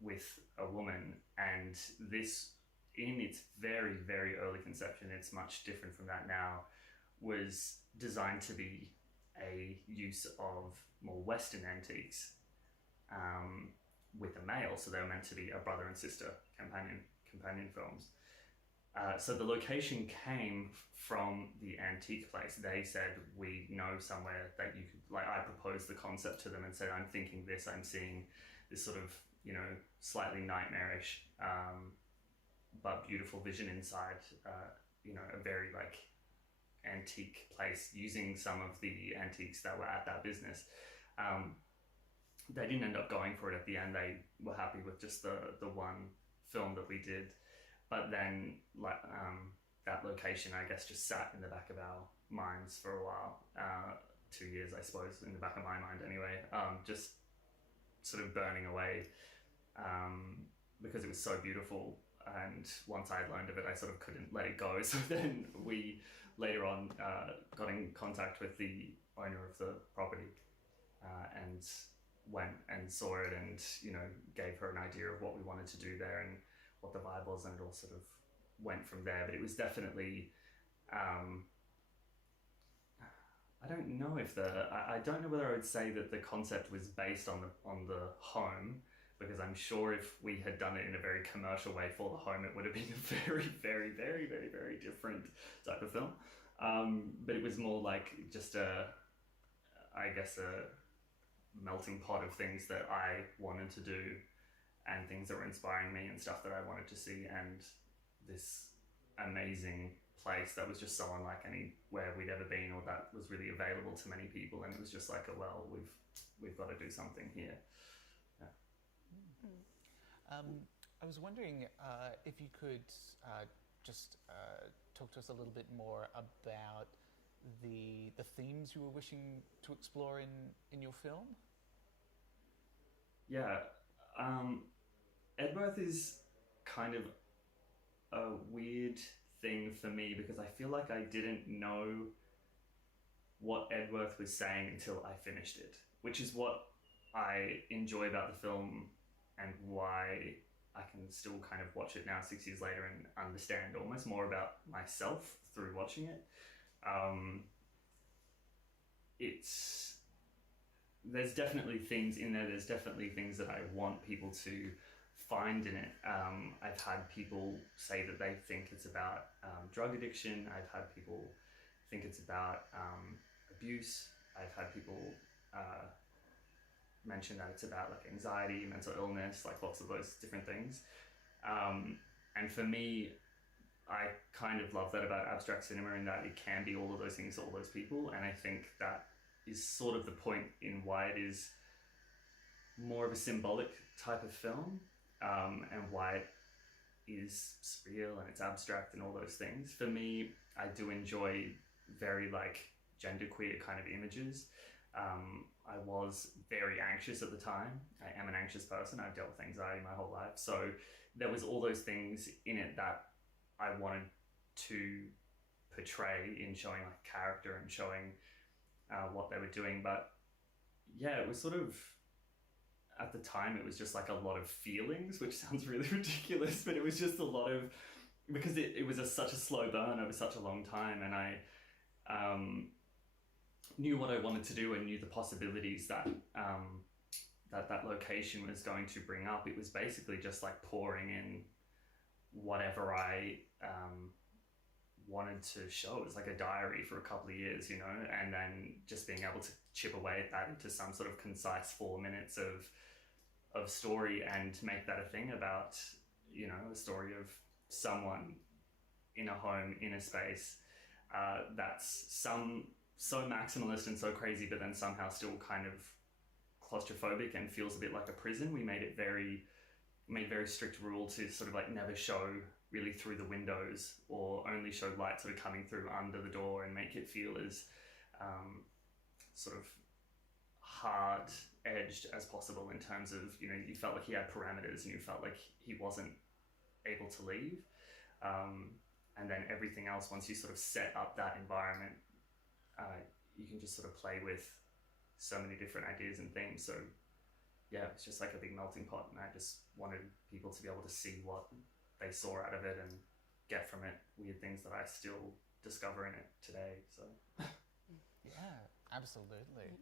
with a woman. And this, in its very, very early conception, it's much different from that now, was designed to be a use of more Western antiques with a male, so they were meant to be a brother and sister companion films. So the location came from the antique place. They said, we know somewhere that you could, like, I proposed the concept to them and said, I'm thinking this, I'm seeing this sort of, you know, slightly nightmarish, but beautiful vision inside, you know, a very like antique place using some of the antiques that were at that business. They didn't end up going for it at the end. They were happy with just the one film that we did. But then, like, that location, I guess, just sat in the back of our minds for a while. 2 years, I suppose, in the back of my mind anyway. Just sort of burning away because it was so beautiful. And once I learned of it, I sort of couldn't let it go. So then we later on got in contact with the owner of the property and went and saw it and, you know, gave her an idea of what we wanted to do there and what the vibe was, and it all sort of went from there. But it was definitely, I don't know if I don't know whether I would say that the concept was based on the home, because I'm sure if we had done it in a very commercial way for the home, it would have been a very, very, very, very, very different type of film. But it was more like just I guess a melting pot of things that I wanted to do and things that were inspiring me and stuff that I wanted to see, and this amazing place that was just so unlike anywhere we'd ever been or that was really available to many people, and it was just like, well, we've got to do something here. Yeah. I was wondering if you could just talk to us a little bit more about the themes you were wishing to explore in your film. Yeah, Edworth is kind of a weird thing for me because I feel like I didn't know what Edworth was saying until I finished it, which is what I enjoy about the film and why I can still kind of watch it now 6 years later and understand almost more about myself through watching it. There's definitely themes in there. There's definitely things that I want people to find in it. I've had people say that they think it's about drug addiction. I've had people think it's about abuse. I've had people mention that it's about like anxiety, mental illness, like lots of those different things. And for me, I kind of love that about abstract cinema, in that it can be all of those things to all those people. And I think that is sort of the point in why it is more of a symbolic type of film, and why it is surreal and it's abstract and all those things. For me, I do enjoy very like genderqueer kind of images. I was very anxious at the time. I am an anxious person. I've dealt with anxiety my whole life. So there was all those things in it that I wanted to portray in showing like character and showing what they were doing. But yeah, it was sort of, at the time, it was just like a lot of feelings, which sounds really ridiculous, but it was just a lot of, because it was such a slow burn over such a long time, and I knew what I wanted to do and knew the possibilities that that location was going to bring up. It was basically just like pouring in whatever I wanted to show. It was like a diary for a couple of years, you know, and then just being able to chip away at that into some sort of concise 4 minutes of story and make that a thing about, you know, a story of someone in a home, in a space that's so maximalist and so crazy, but then somehow still kind of claustrophobic and feels a bit like a prison. We made very strict rule to sort of like never show really through the windows, or only show light sort of coming through under the door, and make it feel as sort of hard edged as possible in terms of, you know, you felt like he had parameters and you felt like he wasn't able to leave. And then everything else, once you sort of set up that environment, you can just sort of play with so many different ideas and themes. So yeah, it's just like a big melting pot, and I just wanted people to be able to see what they saw out of it and get from it weird things that I still discovering it today. So yeah, absolutely.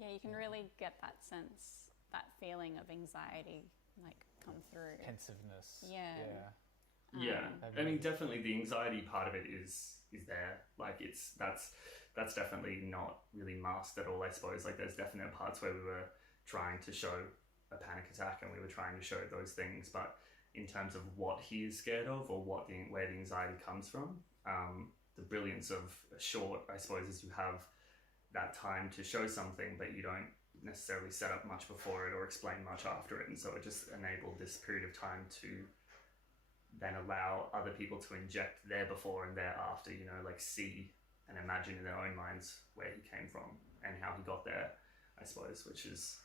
Yeah, you can really get that sense, that feeling of anxiety, like come through. Pensiveness. Yeah. Yeah, I mean, definitely the anxiety part of it is there. Like that's definitely not really masked at all, I suppose. Like there's definite parts where we were trying to show a panic attack and we were trying to show those things, but in terms of what he is scared of or where the anxiety comes from, the brilliance of a short, I suppose, is you have that time to show something, but you don't necessarily set up much before it or explain much after it, and so it just enabled this period of time to then allow other people to inject their before and their after, you know, like see and imagine in their own minds where he came from and how he got there, I suppose, which is,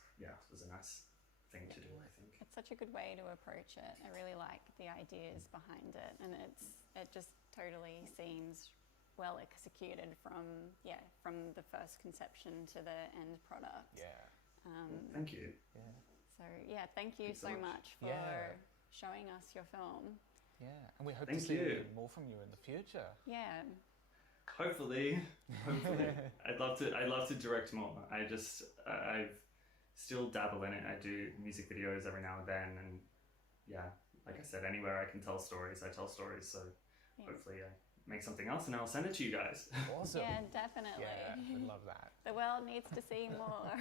was a nice thing to do, I think. It's such a good way to approach it. I really like the ideas behind it, and it just totally seems well executed from the first conception to the end product. Thank you. So thank you so much for showing us your film. And we hope to see more from you in the future. Yeah. Hopefully. I'd love to direct more. I still dabble in it. I do music videos every now and then, and like I said, anywhere I can tell stories, I tell stories. So hopefully I make something else and I'll send it to you guys. Awesome. Yeah, definitely. Yeah, I love that. The world needs to see more.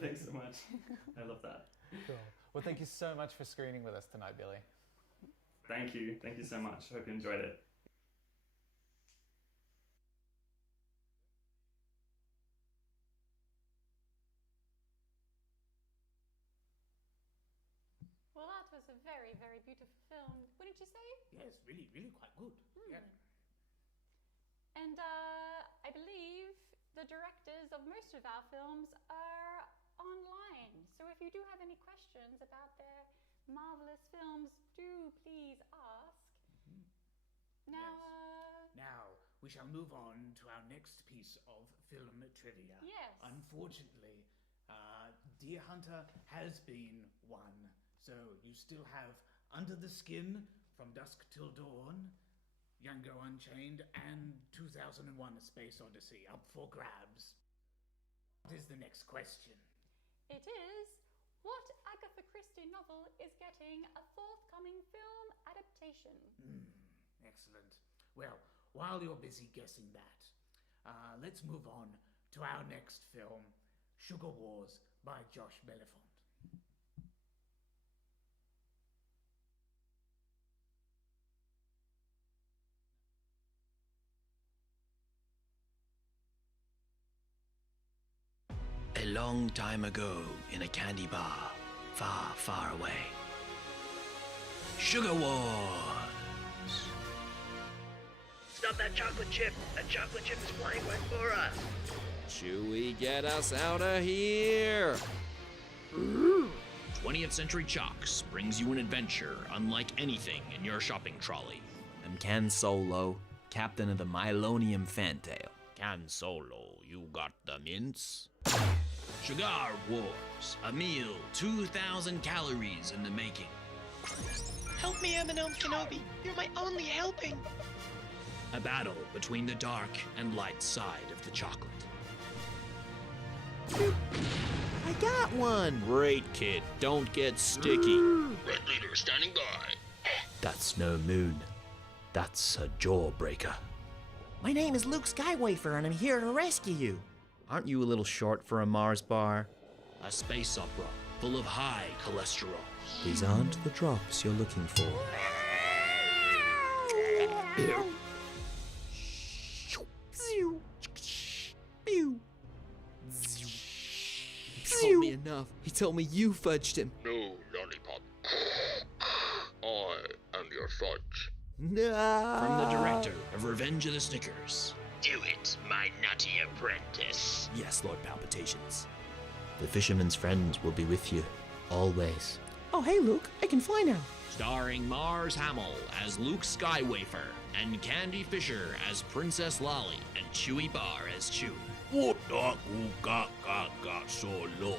Thanks so much. I love that. Cool. Well, thank you so much for screening with us tonight, Billy. Thank you so much. Hope you enjoyed it. Well, that was a very, very beautiful film, wouldn't you say? Yes, really, really quite good. Yeah. And I believe the directors of most of our films are online. So if you do have any questions about their marvelous films, do please ask. Now, we shall move on to our next piece of film trivia. Yes. Unfortunately, Deer Hunter has been won. So you still have Under the Skin, From Dusk Till Dawn, Django Unchained, and 2001: A Space Odyssey up for grabs. What is the next question? It is, what Agatha Christie novel is getting a forthcoming film adaptation? Excellent. Well, while you're busy guessing that, let's move on to our next film, Sugar Wars by Josh Belafont. A long time ago, in a candy bar, far, far away. Sugar Wars! Stop that chocolate chip! That chocolate chip is flying right for us! Chewie, get us out of here! 20th Century Chocks brings you an adventure unlike anything in your shopping trolley. I'm Can Solo, captain of the Mylonium Fantail. Can Solo, you got the mints? Sugar Wars, a meal 2,000 calories in the making. Help me, Eminem Kenobi! You're my only helping! A battle between the dark and light side of the chocolate. I got one! Great, kid. Don't get sticky. Red leader standing by. That's no moon. That's a jawbreaker. My name is Luke Skywayfer, and I'm here to rescue you. Aren't you a little short for a Mars bar? A space opera full of high cholesterol. These aren't the drops you're looking for. He told me enough. He told me you fudged him. No, lollipop. I am your fudge. No. From the director of Revenge of the Snickers. Do it, my nutty apprentice. Yes, Lord Palpitations. The fisherman's friend will be with you, always. Oh, hey, Luke. I can fly now. Starring Mars Hamill as Luke Skywayfer, and Candy Fisher as Princess Lolly, and Chewie Barr as Chewie. What got solo?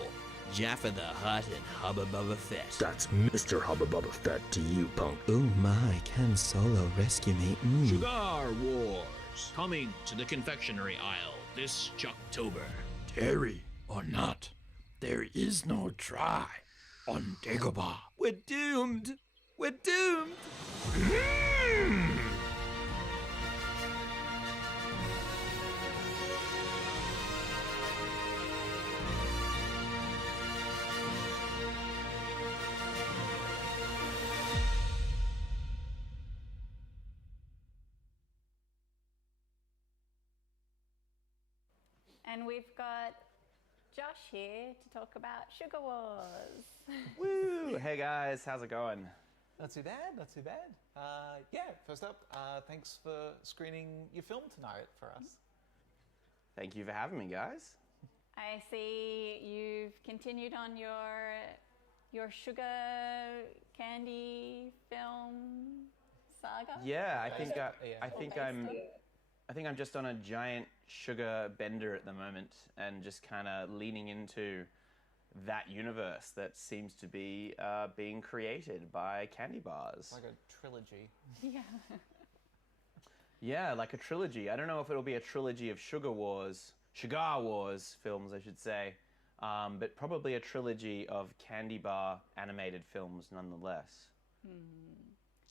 Jaffa the Hutt and Hubba Bubba Fett. That's Mr. Hubba Bubba Fett to you, punk. Oh my, can Solo rescue me? Cigar Wars, coming to the confectionery aisle this Chucktober. Terry or not, there is no try on Dagobah. We're doomed. We're doomed. And we've got Josh here to talk about Sugar Wars. Woo! Hey guys, how's it going? Not too bad, not too bad. Yeah, first up, thanks for screening your film tonight for us. Thank you for having me, guys. I see you've continued on your sugar candy film saga. Yeah, I think I'm just on a giant sugar bender at the moment, and just kind of leaning into that universe that seems to be being created by candy bars. Like a trilogy. Yeah. Yeah, like a trilogy. I don't know if it'll be a trilogy of Sugar Wars films, I should say, but probably a trilogy of candy bar animated films nonetheless.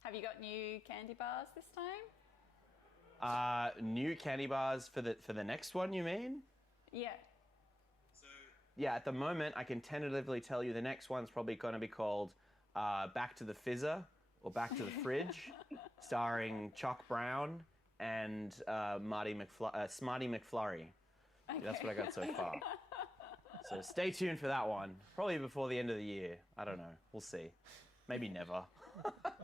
Have you got new candy bars this time? New candy bars for the next one, you mean? Yeah. Yeah, at the moment, I can tentatively tell you the next one's probably going to be called Back to the Fizzer or Back to the Fridge, starring Chuck Brown and Smarty McFlurry. Okay. That's what I got so far. So stay tuned for that one. Probably before the end of the year. I don't know. We'll see. Maybe never.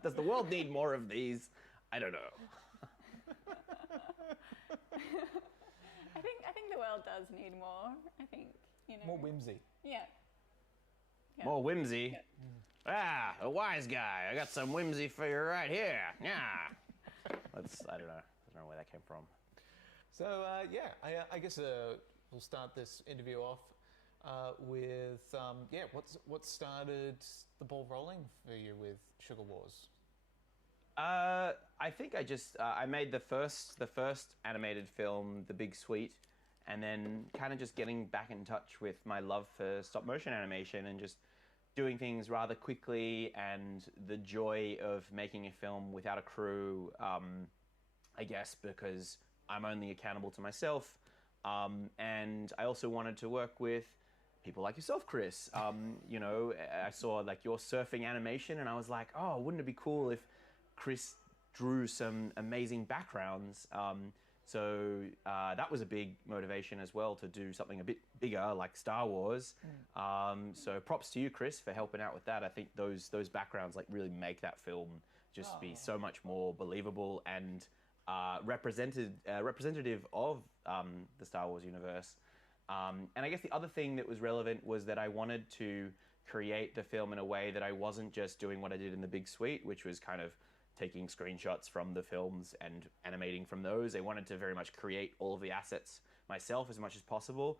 Does the world need more of these? I don't know. I think the world does need more. I think, more whimsy. Yeah. More whimsy. Yeah. A wise guy. I got some whimsy for you right here. Yeah. I don't know where that came from. So I guess we'll start this interview off with what started the ball rolling for you with Sugar Wars? I think I made the first animated film, The Big Sweet, and then kind of just getting back in touch with my love for stop motion animation and just doing things rather quickly, and the joy of making a film without a crew, I guess because I'm only accountable to myself, and I also wanted to work with people like yourself, Chris. I saw like your surfing animation and I was like, oh, wouldn't it be cool if Chris drew some amazing backgrounds. So that was a big motivation as well, to do something a bit bigger like Star Wars. So props to you, Chris, for helping out with that. I think those backgrounds like really make that film just be so much more believable and representative of the Star Wars universe. And I guess the other thing that was relevant was that I wanted to create the film in a way that I wasn't just doing what I did in The Big Sweet, which was kind of taking screenshots from the films and animating from those. I wanted to very much create all of the assets myself as much as possible.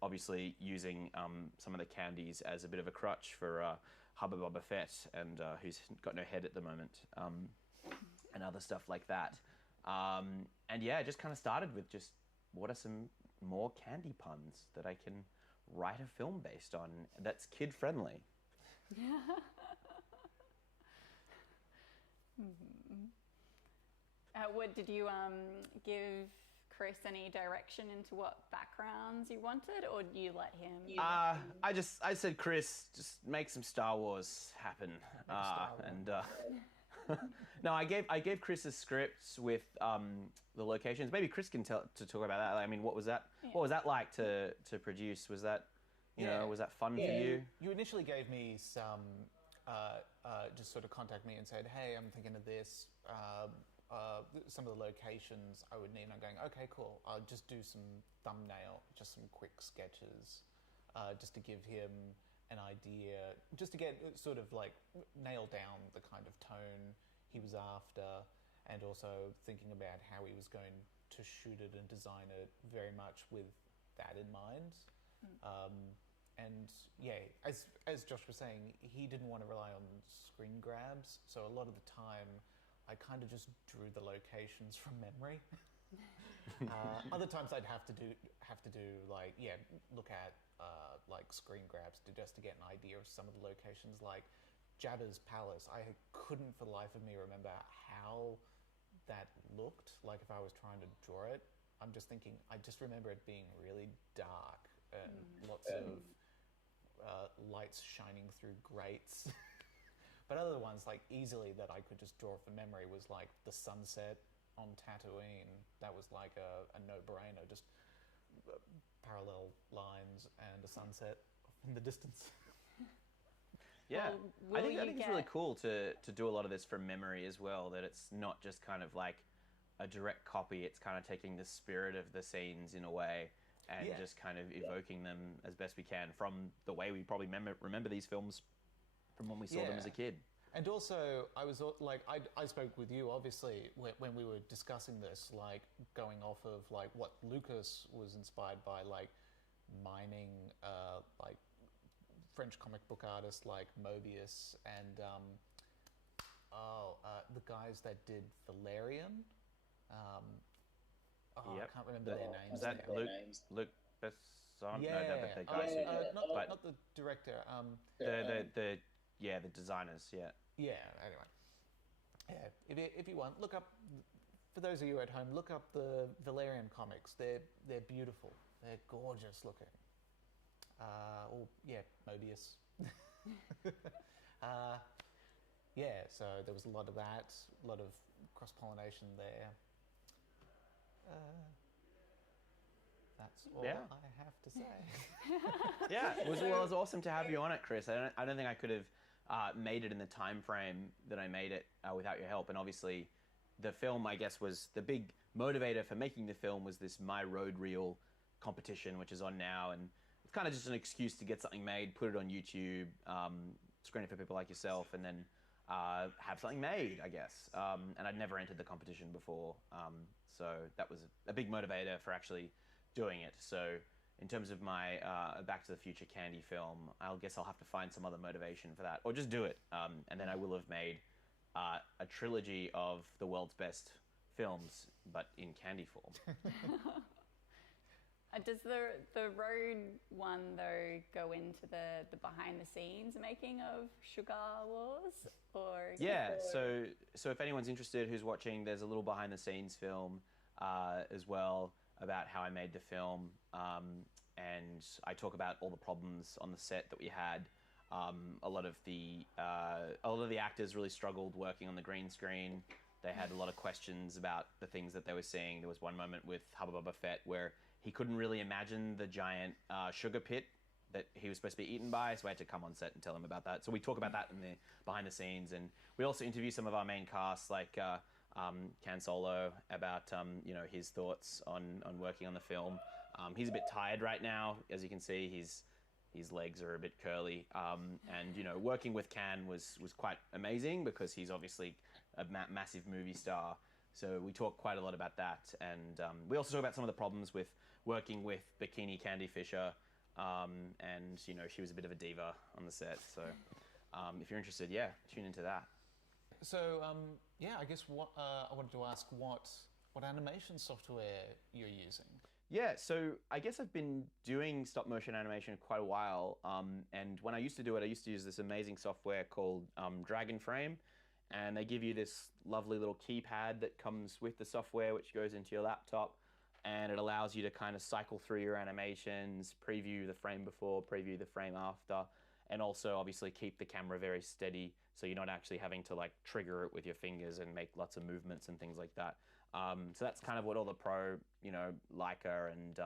Obviously using some of the candies as a bit of a crutch for Hubba Bubba Fett, and who's got no head at the moment, and other stuff like that. And yeah, it just kind of started with just what are some more candy puns that I can write a film based on that's kid friendly. Did you give Chris any direction into what backgrounds you wanted, or did you let him? I said, Chris, just make some Star Wars happen. No, I gave Chris a script with the locations. Maybe Chris can talk about that. I mean, what was that? Yeah. What was that like to produce? Was that was that fun for you? You initially gave me some, just sort of contact me and said, hey, I'm thinking of this. Some of the locations I would need. And I'm going, okay, cool. I'll just do some thumbnail, just some quick sketches, just to give him an idea, just to get sort of like nail down the kind of tone he was after, and also thinking about how he was going to shoot it and design it very much with that in mind. and yeah, as Josh was saying, he didn't want to rely on screen grabs, so a lot of the time I kind of just drew the locations from memory. Other times I'd have to do like look at like screen grabs just to get an idea of some of the locations, like Jabba's palace. I couldn't for the life of me remember how that looked like if I was trying to draw it. I'm just thinking, I just remember it being really dark and lots of lights shining through grates. But other ones, like easily that I could just draw from memory, was like the sunset on Tatooine. That was like a no-brainer, just parallel lines and a sunset in the distance. Yeah, Well, I think it's really cool to do a lot of this from memory as well, that it's not just kind of like a direct copy, it's kind of taking the spirit of the scenes in a way and just kind of evoking them as best we can from the way we probably remember these films from when we saw them as a kid. And also, I was like, I spoke with you obviously when we were discussing this, like going off of like what Lucas was inspired by, like mining like French comic book artists like Mobius and the guys that did Valerian. I can't remember their names. Is that Luc Besson? Yeah, no, the guys not the director. The designers. Yeah. Yeah. Anyway, if you want, look up. For those of you at home, look up the Valerian comics. They're beautiful. They're gorgeous looking. Mobius. So there was a lot of that, a lot of cross-pollination there. That's all I have to say. It was awesome to have you on it, Chris. I don't think I could have made it in the time frame that I made it without your help. And obviously, the film, I guess, was the big motivator for making the film was this My Road Reel competition, which is on now, and it's kind of just an excuse to get something made, put it on YouTube, screen it for people like yourself, and then have something made, I guess. And I'd never entered the competition before, so that was a big motivator for actually doing it. So in terms of my Back to the Future candy film, I guess I'll have to find some other motivation for that, or just do it, and then I will have made a trilogy of the world's best films, but in candy form. Does the road one though go into the behind the scenes making of Sugar Wars, or so if anyone's interested who's watching, there's a little behind the scenes film as well about how I made the film, and I talk about all the problems on the set that we had. A lot of the actors really struggled working on the green screen. They had a lot of questions about the things that they were seeing. There was one moment with Hubba Bubba Fett where he couldn't really imagine the giant sugar pit that he was supposed to be eaten by, so I had to come on set and tell him about that. So we talk about that in the behind the scenes, and we also interview some of our main cast, like Can Solo, about his thoughts on working on the film. He's a bit tired right now, as you can see. His legs are a bit curly, and working with Can was quite amazing because he's obviously a massive movie star. So we talk quite a lot about that, and we also talk about some of the problems with working with Bikini Candy Fisher, and she was a bit of a diva on the set. So if you're interested, tune into that. So I guess what I wanted to ask what animation software you're using. Yeah, so I guess I've been doing stop motion animation quite a while, and when I used to do it, I used to use this amazing software called Dragon Frame, and they give you this lovely little keypad that comes with the software, which goes into your laptop, and it allows you to kind of cycle through your animations, preview the frame before, preview the frame after, and also obviously keep the camera very steady, so you're not actually having to like trigger it with your fingers and make lots of movements and things like that. So that's kind of what all the pro, Leica and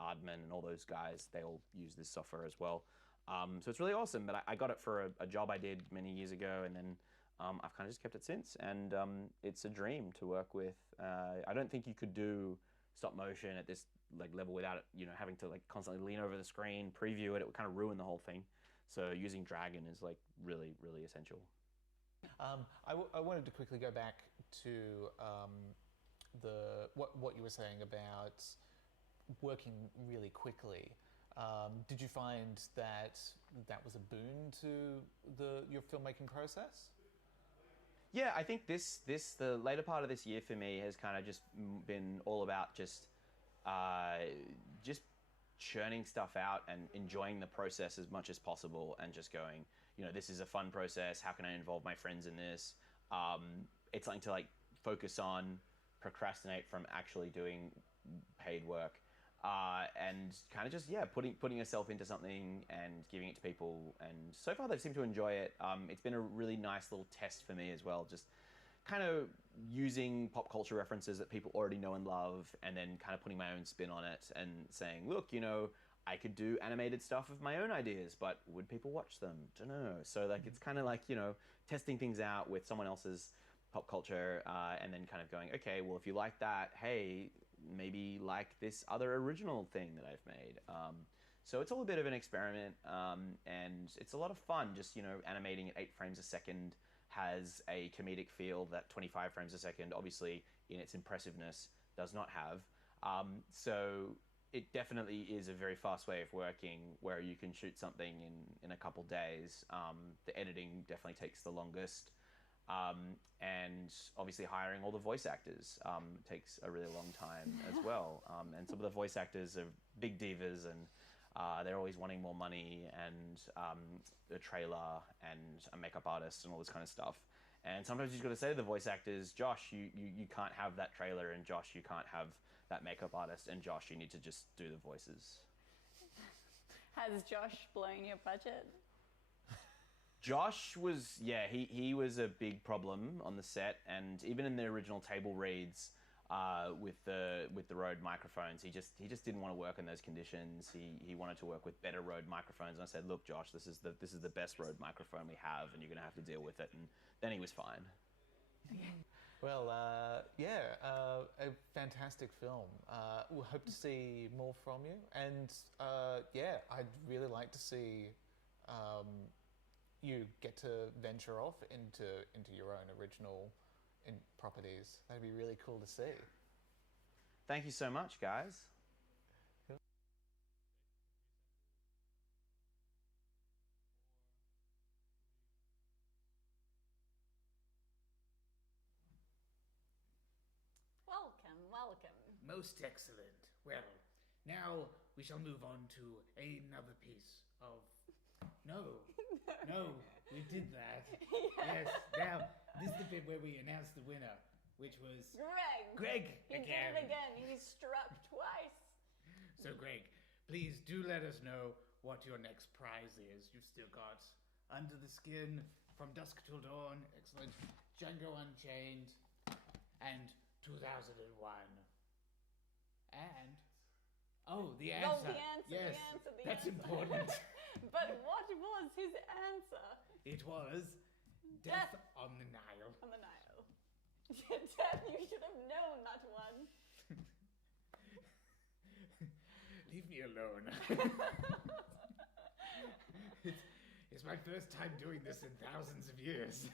Aardman and all those guys, they all use this software as well. So it's really awesome, but I got it for a job I did many years ago, and then I've kind of just kept it since, and it's a dream to work with. I don't think you could do stop motion at this level without it, having to constantly lean over the screen, preview it. It would kind of ruin the whole thing. So using Dragon is really, really essential. I wanted to quickly go back to what you were saying about working really quickly. Did you find that that was a boon to your filmmaking process? Yeah, I think the later part of this year for me has kind of just been all about just churning stuff out and enjoying the process as much as possible, and just going, you know, this is a fun process. How can I involve my friends in this? It's something to like focus on, procrastinate from actually doing paid work, and kind of just putting yourself into something and giving it to people. And so far they've seemed to enjoy it. It's been a really nice little test for me as well, just kind of using pop culture references that people already know and love, and then kind of putting my own spin on it and saying, look, you know, I could do animated stuff of my own ideas, but would people watch them? Don't know. So like, it's kind of like, you know, testing things out with someone else's pop culture, and then kind of going, okay, well, if you like that, hey, maybe like this other original thing that I've made. So it's all a bit of an experiment, and it's a lot of fun. Just, you know, animating at 8 frames a second has a comedic feel that 25 frames a second, obviously, in its impressiveness, does not have. So it definitely is a very fast way of working, where you can shoot something in a couple days. The editing definitely takes the longest. And obviously hiring all the voice actors takes a really long time as well. And some of the voice actors are big divas, and they're always wanting more money, and a trailer and a makeup artist and all this kind of stuff. And sometimes you've got to say to the voice actors, Josh, you can't have that trailer, and Josh, you can't have that makeup artist, and Josh, you need to just do the voices. Has Josh blown your budget? Josh was, he was a big problem on the set, and even in the original table reads with the Rode microphones, he just didn't want to work in those conditions. He wanted to work with better Rode microphones, and I said, look, Josh, this is the best Rode microphone we have, and you're gonna have to deal with it. And then he was fine. Well, a fantastic film. We'll hope to see more from you, and I'd really like to see you get to venture off into your own original properties. That'd be really cool to see. Thank you so much, guys. Welcome. Most excellent. Well, now we shall move on to another piece of... No, we did that. Yes, now, this is the bit where we announce the winner, which was... Greg! He did it again. He struck twice. So, Greg, please do let us know what your next prize is. You've still got Under the Skin, From Dusk Till Dawn, excellent, Django Unchained, and 2001. And... Oh, the answer. Oh, the answer, yes, the answer. That's important. But what was his answer? It was Death on the Nile. On the Nile. Death, you should have known that one. Leave me alone. It's my first time doing this in thousands of years.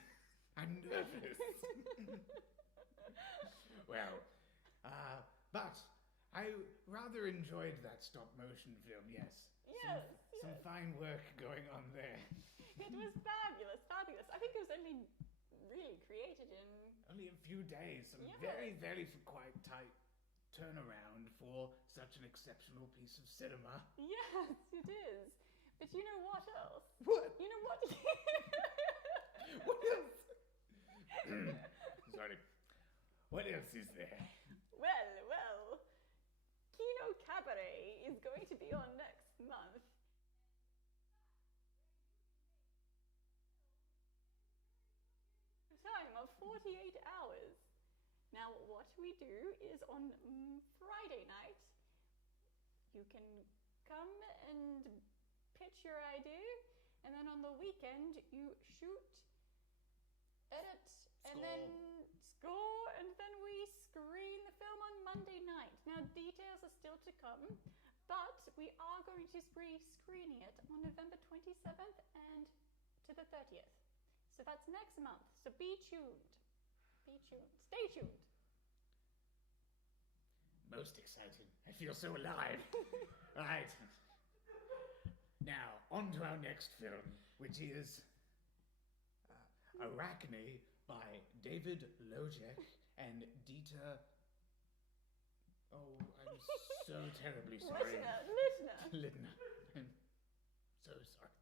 I'm nervous. Well, but I rather enjoyed that stop-motion film, yes. Yes. Some fine work going on there. It was fabulous. I think it was only really created in... Only a few days. Some very, very quite tight turnaround for such an exceptional piece of cinema. Yes, it is. But you know what else? What? You know what? What else? Sorry. What else is there? Well, KINO Cabaret is going to be on next month. Time of 48 hours. Now, what we do is on Friday night, you can come and pitch your idea, and then on the weekend, you shoot, edit, and then score, and then we screen the film on Monday night. Now, details are still to come, but we are going to be screening it on November 27th and to the 30th. So that's next month. So be tuned. Be tuned. Stay tuned. Most exciting. I feel so alive. Right. Now, on to our next film, which is Arachne by David Lojek and Dieter... Oh, I'm so terribly sorry. Lidner. I'm so sorry.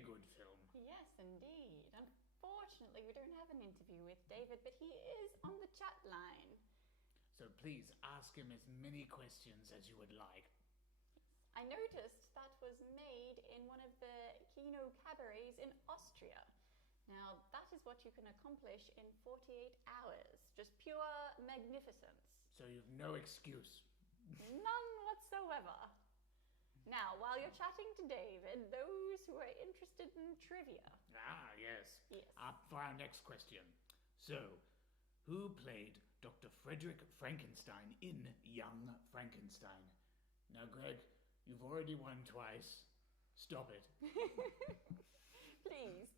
very good film. Yes, indeed. Unfortunately, we don't have an interview with David, but he is on the chat line. So please ask him as many questions as you would like. I noticed that was made in one of the KINO cabarets in Austria. Now, that is what you can accomplish in 48 hours. Just pure magnificence. So you've no excuse. None whatsoever. Now, while you're chatting to David, those who are interested in trivia. Ah, yes. Yes. Up for our next question. So, who played Dr. Frederick Frankenstein in Young Frankenstein? Now, Greg, you've already won twice. Stop it. Please,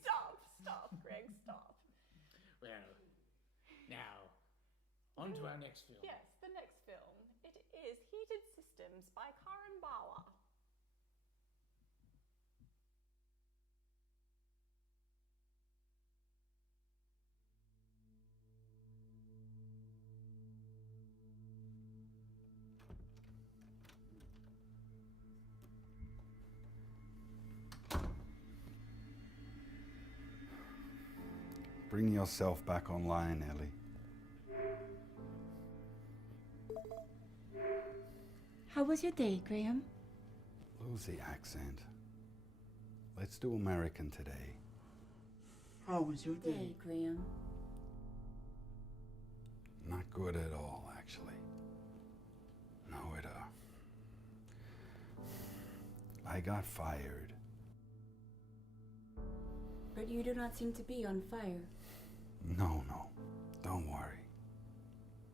stop, Greg, stop. Well, now, on to our next film. Yes, the next film. It is Heated Systems by Karen Bauer. Bring yourself back online, Ellie. How was your day, Graham? Lose the accent. Let's do American today. How was your day, Graham? Not good at all, actually. No, I got fired. But you do not seem to be on fire. No, don't worry.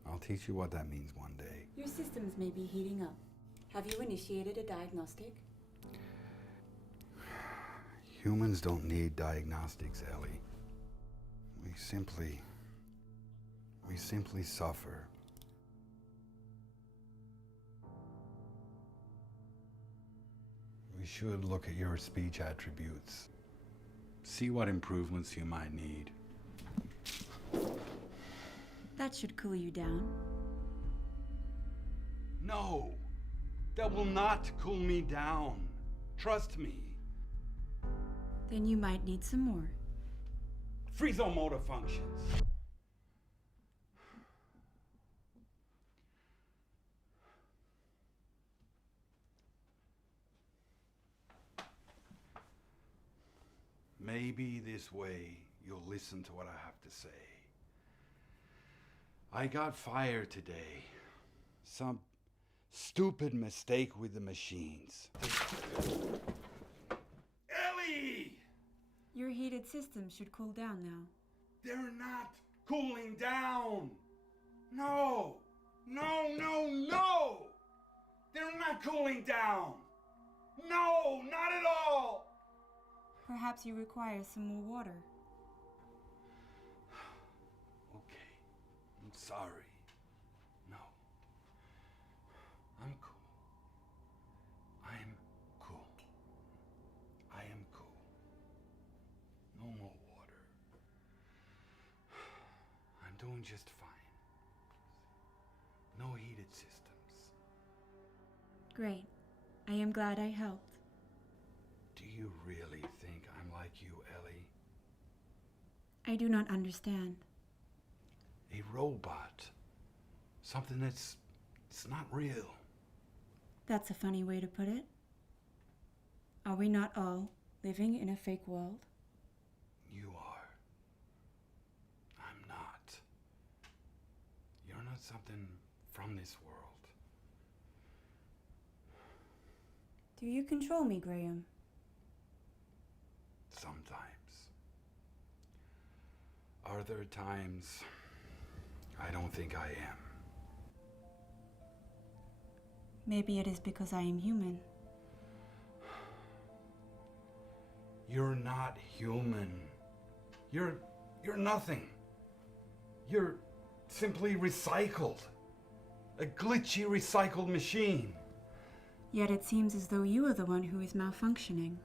I'll teach you what that means one day. Your systems may be heating up. Have you initiated a diagnostic? Humans don't need diagnostics, Ellie. We simply suffer. We should look at your speech attributes. See what improvements you might need. That should cool you down. No! That will not cool me down. Trust me. Then you might need some more. Freeze all motor functions. Maybe this way you'll listen to what I have to say. I got fired today. Some stupid mistake with the machines. Ellie! Your heated systems should cool down now. They're not cooling down. No! They're not cooling down. No, not at all. Perhaps you require some more water. Okay, I'm sorry. No. I'm cool. I'm cool. I am cool. No more water. I'm doing just fine. No heated systems. Great. I am glad I helped. Do you really think I'm like you, Ellie? I do not understand. A robot. Something it's not real. That's a funny way to put it. Are we not all living in a fake world? You are. I'm not. You're not something from this world. Do you control me, Graham? Sometimes. Other times, I don't think I am. Maybe it is because I am human. You're not human. You're nothing. You're simply recycled. A glitchy recycled machine. Yet it seems as though you are the one who is malfunctioning.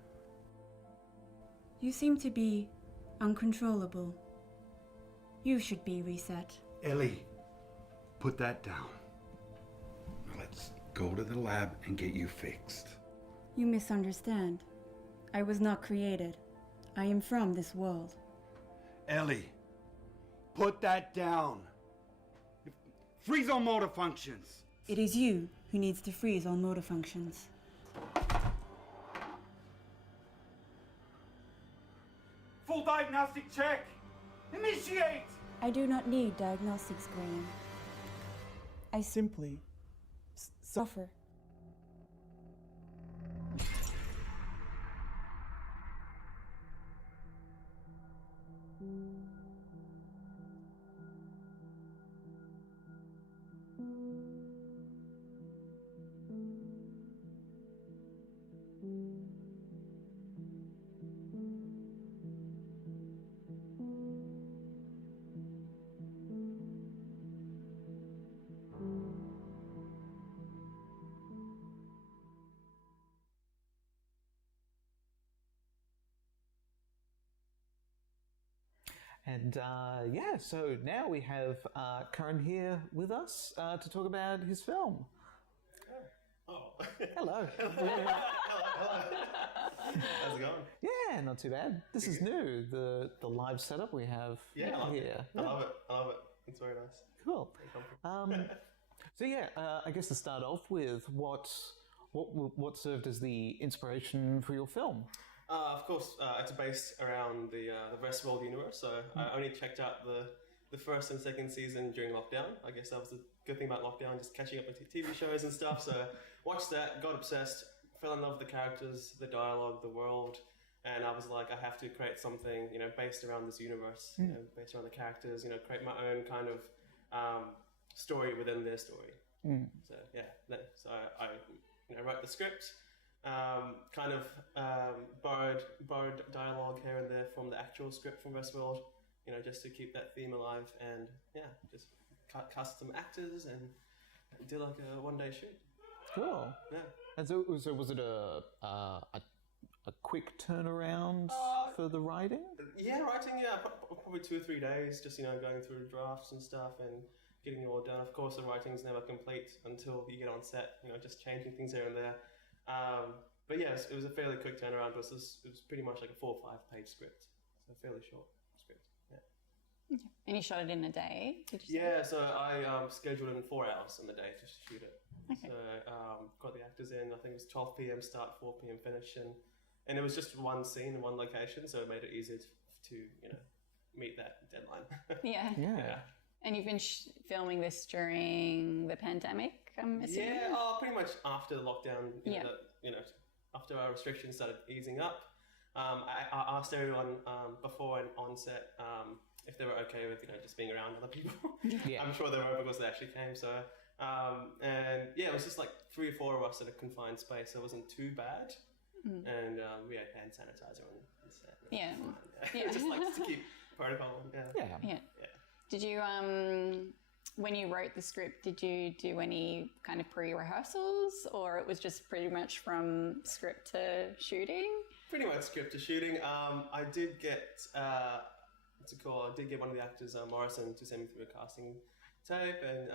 You seem to be uncontrollable. You should be reset. Ellie, put that down. Now let's go to the lab and get you fixed. You misunderstand. I was not created. I am from this world. Ellie, put that down. Freeze all motor functions. It is you who needs to freeze all motor functions. Full diagnostic check. Initiate. I do not need diagnostics, Graham. I simply suffer. And yeah, so now we have Curran here with us to talk about his film. Oh. Hello. Hello. How's it going? Yeah, not too bad. This is new, the live setup we have here. I love it. I love it. It's very nice. Cool. So yeah, I guess to start off with, what served as the inspiration for your film? Of course, it's based around the Westworld universe. So I only checked out the first and second season during lockdown. I guess that was the good thing about lockdown, just catching up with TV shows and stuff. So watched that, got obsessed, fell in love with the characters, the dialogue, the world, and I was like, I have to create something, based around this universe, based around the characters, create my own kind of story within their story. So yeah, so I wrote the script. Kind of borrowed dialogue here and there from the actual script from Westworld, just to keep that theme alive, and yeah, just cast some actors and did like a one-day shoot. Cool. Yeah. And so was it a quick turnaround for the writing? Yeah, writing. Yeah, probably 2 or 3 days. Just going through drafts and stuff and getting it all done. Of course, the writing's never complete until you get on set. Just changing things here and there. But yes, it was a fairly quick turnaround. It was pretty much like a 4 or 5 page script, so a fairly short script. Yeah. Okay. And you shot it in a day? Did you say? Yeah, so I scheduled it in 4 hours in the day to shoot it. Okay. So got the actors in. I think it was 12 p.m. start, 4 p.m. finish, and it was just one scene in one location, so it made it easier to meet that deadline. Yeah. Yeah. And you've been filming this during the pandemic, I'm assuming? Yeah, pretty much after the lockdown, after our restrictions started easing up. I asked everyone before and on set if they were okay with just being around other people. Yeah. I'm sure they were, because they actually came. So and yeah, it was just like 3 or 4 of us in a confined space, so it wasn't too bad. And we had hand sanitizer on set. Yeah. Yeah. Just like to keep protocol. Yeah. Did you, when you wrote the script, did you do any kind of pre-rehearsals, or it was just pretty much from script to shooting? Pretty much script to shooting. I did get, what's it called? I did get one of the actors, Morrison, to send me through a casting tape, and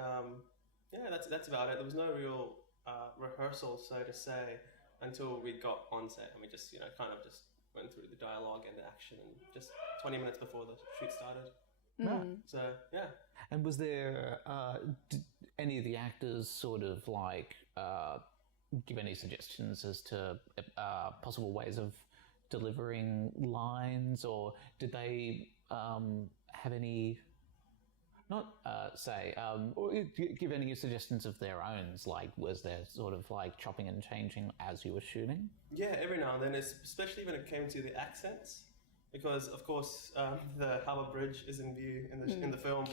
yeah, that's about it. There was no real rehearsal, so to say, until we got on set, and we just, kind of just went through the dialogue and the action, and just 20 minutes before the shoot started. Right. So yeah. And was there did any of the actors sort of like give any suggestions as to possible ways of delivering lines, or did they have any, not or give any suggestions of their own? Like, was there sort of like chopping and changing as you were shooting? Yeah, every now and then, especially when it came to the accents. Because of course the Harbour Bridge is in view in the film,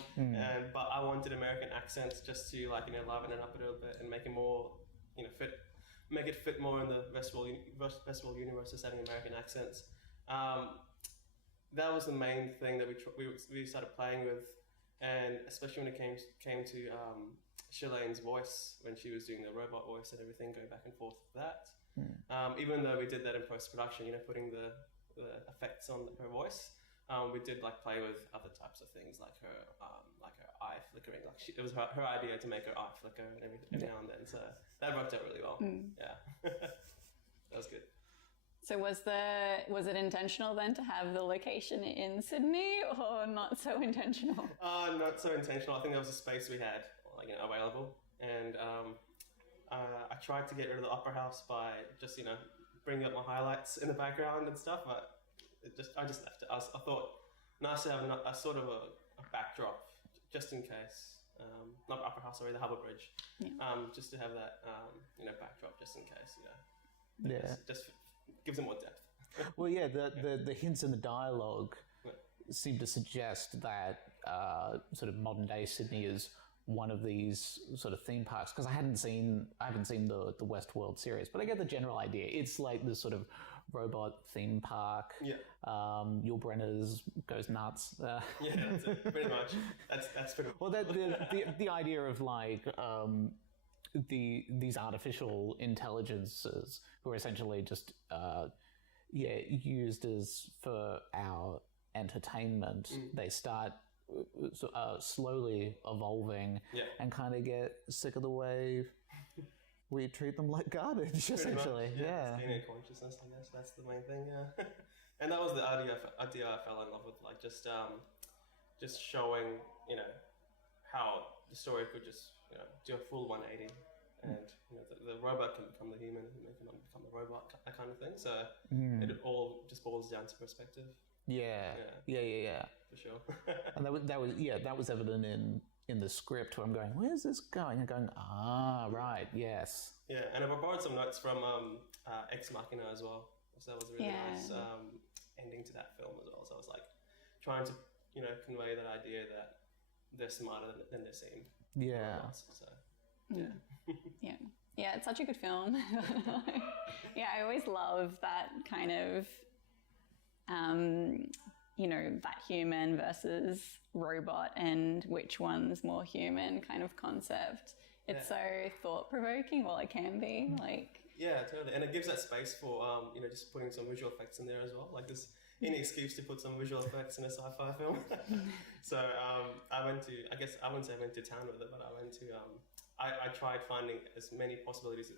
but I wanted American accents just to liven it up a little bit and make it more make it fit more in the Westworld universe, just having American accents. That was the main thing that we started playing with, and especially when it came to Shalane's voice, when she was doing the robot voice and everything, going back and forth with that. Even though we did that in post-production, putting the effects on her voice, we did play with other types of things, like her eye flickering. It was her idea to make her eye flicker and every now and then. So that worked out really well. Yeah, that was good. So was it intentional then to have the location in Sydney, or not so intentional? Not so intentional. I think there was a space we had available, and I tried to get rid of the opera house by just bringing up my highlights in the background and stuff, but I just left it. I thought nice to have a sort of a backdrop just in case. Not opera house, sorry, the Harbour Bridge. Just to have that backdrop just in case. Just gives it more depth. Well, yeah, the hints in the dialogue seem to suggest that sort of modern day Sydney is one of these sort of theme parks, because I haven't seen the Westworld series, but I get the general idea. It's like this sort of robot theme park. Yul Brynner's goes nuts. Yeah, that's it, pretty much. That's pretty much. Well, the idea of like these artificial intelligences who are essentially just used as for our entertainment. They start slowly evolving and kind of get sick of the way we treat them like garbage, essentially. Sustaining consciousness, I guess that's the main thing. And that was the idea I fell in love with, like just showing how the story could just do a full 180, and the robot can become the human, and can become the robot, that kind of thing. So it all just boils down to perspective. Yeah. For sure. And that was evident in the script, where I'm going, where's this going? And going, right, yes. Yeah, and I borrowed some notes from Ex Machina as well. So that was a really nice ending to that film as well. So I was like trying to convey that idea that they're smarter than they seem. Yeah. Yeah, it's such a good film. I always love that kind of that human versus robot and which one's more human kind of concept. It's so thought-provoking. Well, it can be Yeah, totally, and it gives that space for just putting some visual effects in there as well. Like there's any excuse to put some visual effects in a sci-fi film. So I wouldn't say I went to town with it, but I went to I tried finding as many possibilities,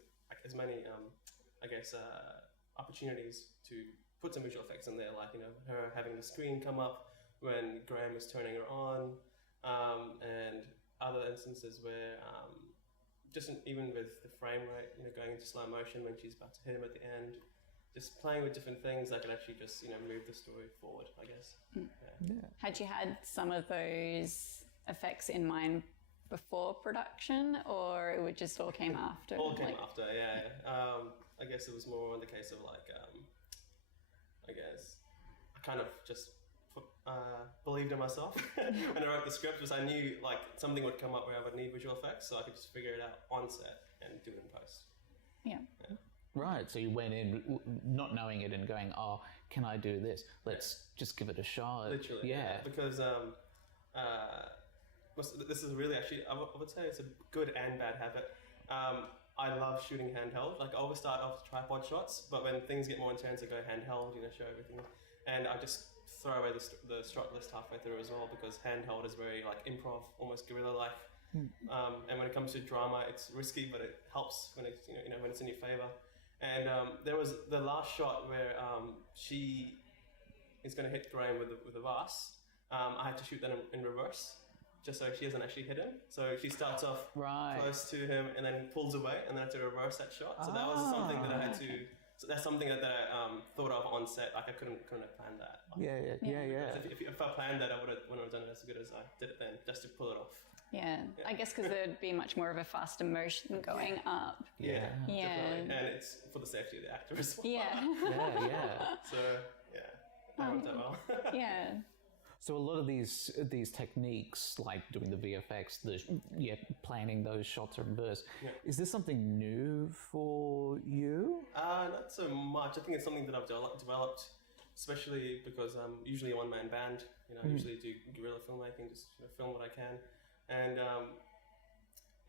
as many opportunities to put some visual effects in there, like her having the screen come up when Graham is turning her on, and other instances where even with the frame rate, going into slow motion when she's about to hit him at the end, just playing with different things that could actually just move the story forward, I guess. Had you had some of those effects in mind before production, or it would just all came after? All came after, yeah. I guess it was more in the case of I kind of just believed in myself when I wrote the script, because I knew something would come up where I would need visual effects, so I could just figure it out on set and do it in post. Yeah. Right, so you went in not knowing it and going, oh, can I do this? Let's just give it a shot. Literally. Yeah. Because this is really actually, I would say it's a good and bad habit. I love shooting handheld. I always start off tripod shots, but when things get more intense, I go handheld, show everything. And I just throw away the shot list halfway through as well, because handheld is very improv, almost guerrilla-like. And when it comes to drama, it's risky, but it helps when it's when it's in your favor. And there was the last shot where she is going to hit Graham with a vase. I had to shoot that in reverse, just so she doesn't actually hit him. So she starts off close to him and then pulls away, and then I had to reverse that shot. So that was something that I had to. So that's something that I thought of on set. I couldn't have planned that. If I planned that, I wouldn't have done it as good as I did it then, just to pull it off. Yeah. I guess because there'd be much more of a faster motion going up. Definitely. And it's for the safety of the actor as well. So that worked out well. So a lot of these techniques, like doing the VFX, planning those shots in reverse, is this something new for you? Not so much. I think it's something that I've developed, especially because I'm usually a one-man band. I usually do guerrilla filmmaking, just film what I can. And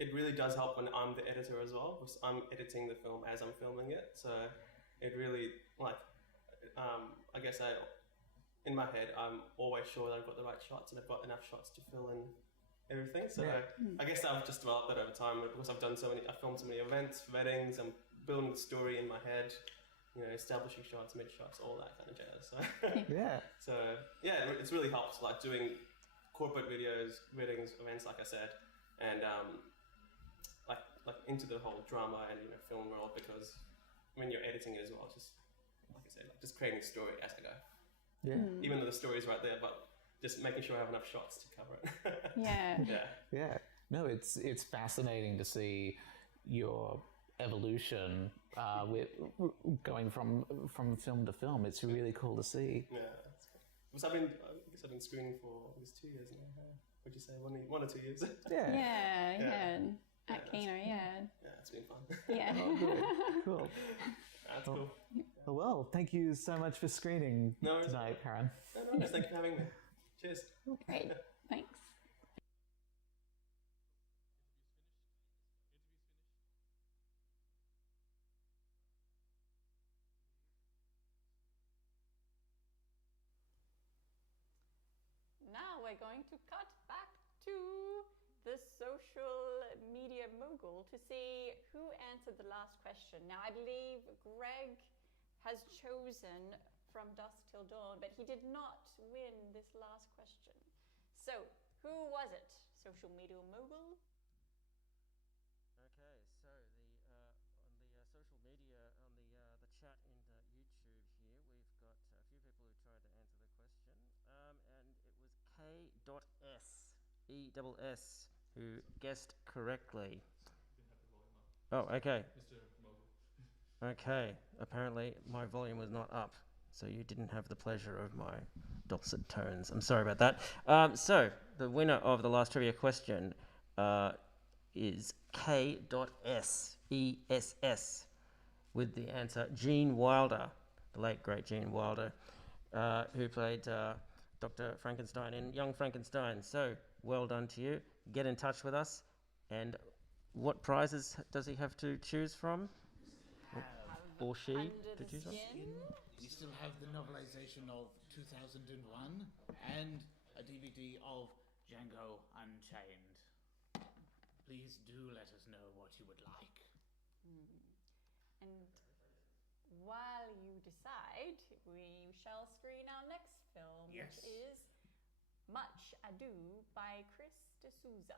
it really does help when I'm the editor as well, because I'm editing the film as I'm filming it. So it really, I guess in my head, I'm always sure that I've got the right shots and I've got enough shots to fill in everything. So I guess I've just developed that over time, because I've filmed so many events, weddings, I'm building the story in my head. establishing shots, mid shots, all that kind of jazz. So Yeah. It's really helped like doing corporate videos, weddings, events, like I said, and like into the whole drama and film world, because when you're editing it as well, just like I said, just creating a story as I go. Yeah. Even though the story's right there, but just making sure I have enough shots to cover it. Yeah. No, it's fascinating to see your evolution with going from film to film. It's really cool to see. Yeah, that's cool. Because I guess I've been screening for 2 years now. Would you say 1 or 2 years? Yeah. At KINO, yeah. Yeah, it's been fun. Yeah. Oh, good. Cool. That's cool. Well, thank you so much for screening tonight, Karen. No, thank you for having me. Cheers. Great. Thanks. Now we're going to cut back to the social media mogul to see who answered the last question. Now, I believe Greg has chosen From Dusk Till Dawn, but he did not win this last question. So, who was it? Social media mogul? Okay, so on the social media, on the chat in YouTube here, we've got a few people who tried to answer the question, and it was K.S.E.S.S who guessed correctly. Oh, okay. Okay, apparently my volume was not up, so you didn't have the pleasure of my dulcet tones. I'm sorry about that. So, the winner of the last trivia question is K.S.E.S.S with the answer Gene Wilder, the late great Gene Wilder, who played Dr. Frankenstein in Young Frankenstein. So, well done to you. Get in touch with us. And what prizes does he have to choose from? Or she to choose from? We still have the novelization of 2001 and a DVD of Django Unchained. Please do let us know what you would like. And while you decide, we shall screen our next film, which is Much Ado by Chris D'Souza.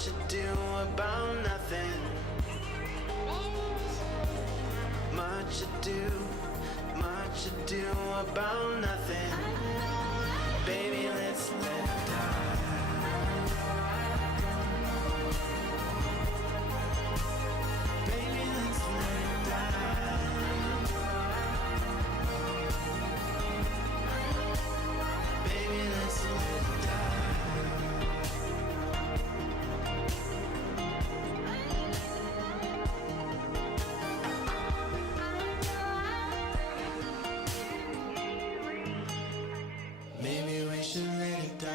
Much ado about nothing. Much ado about nothing. Baby, let's let it die. Baby, let's let it die. Baby, let's let it die. Maybe we should let it die.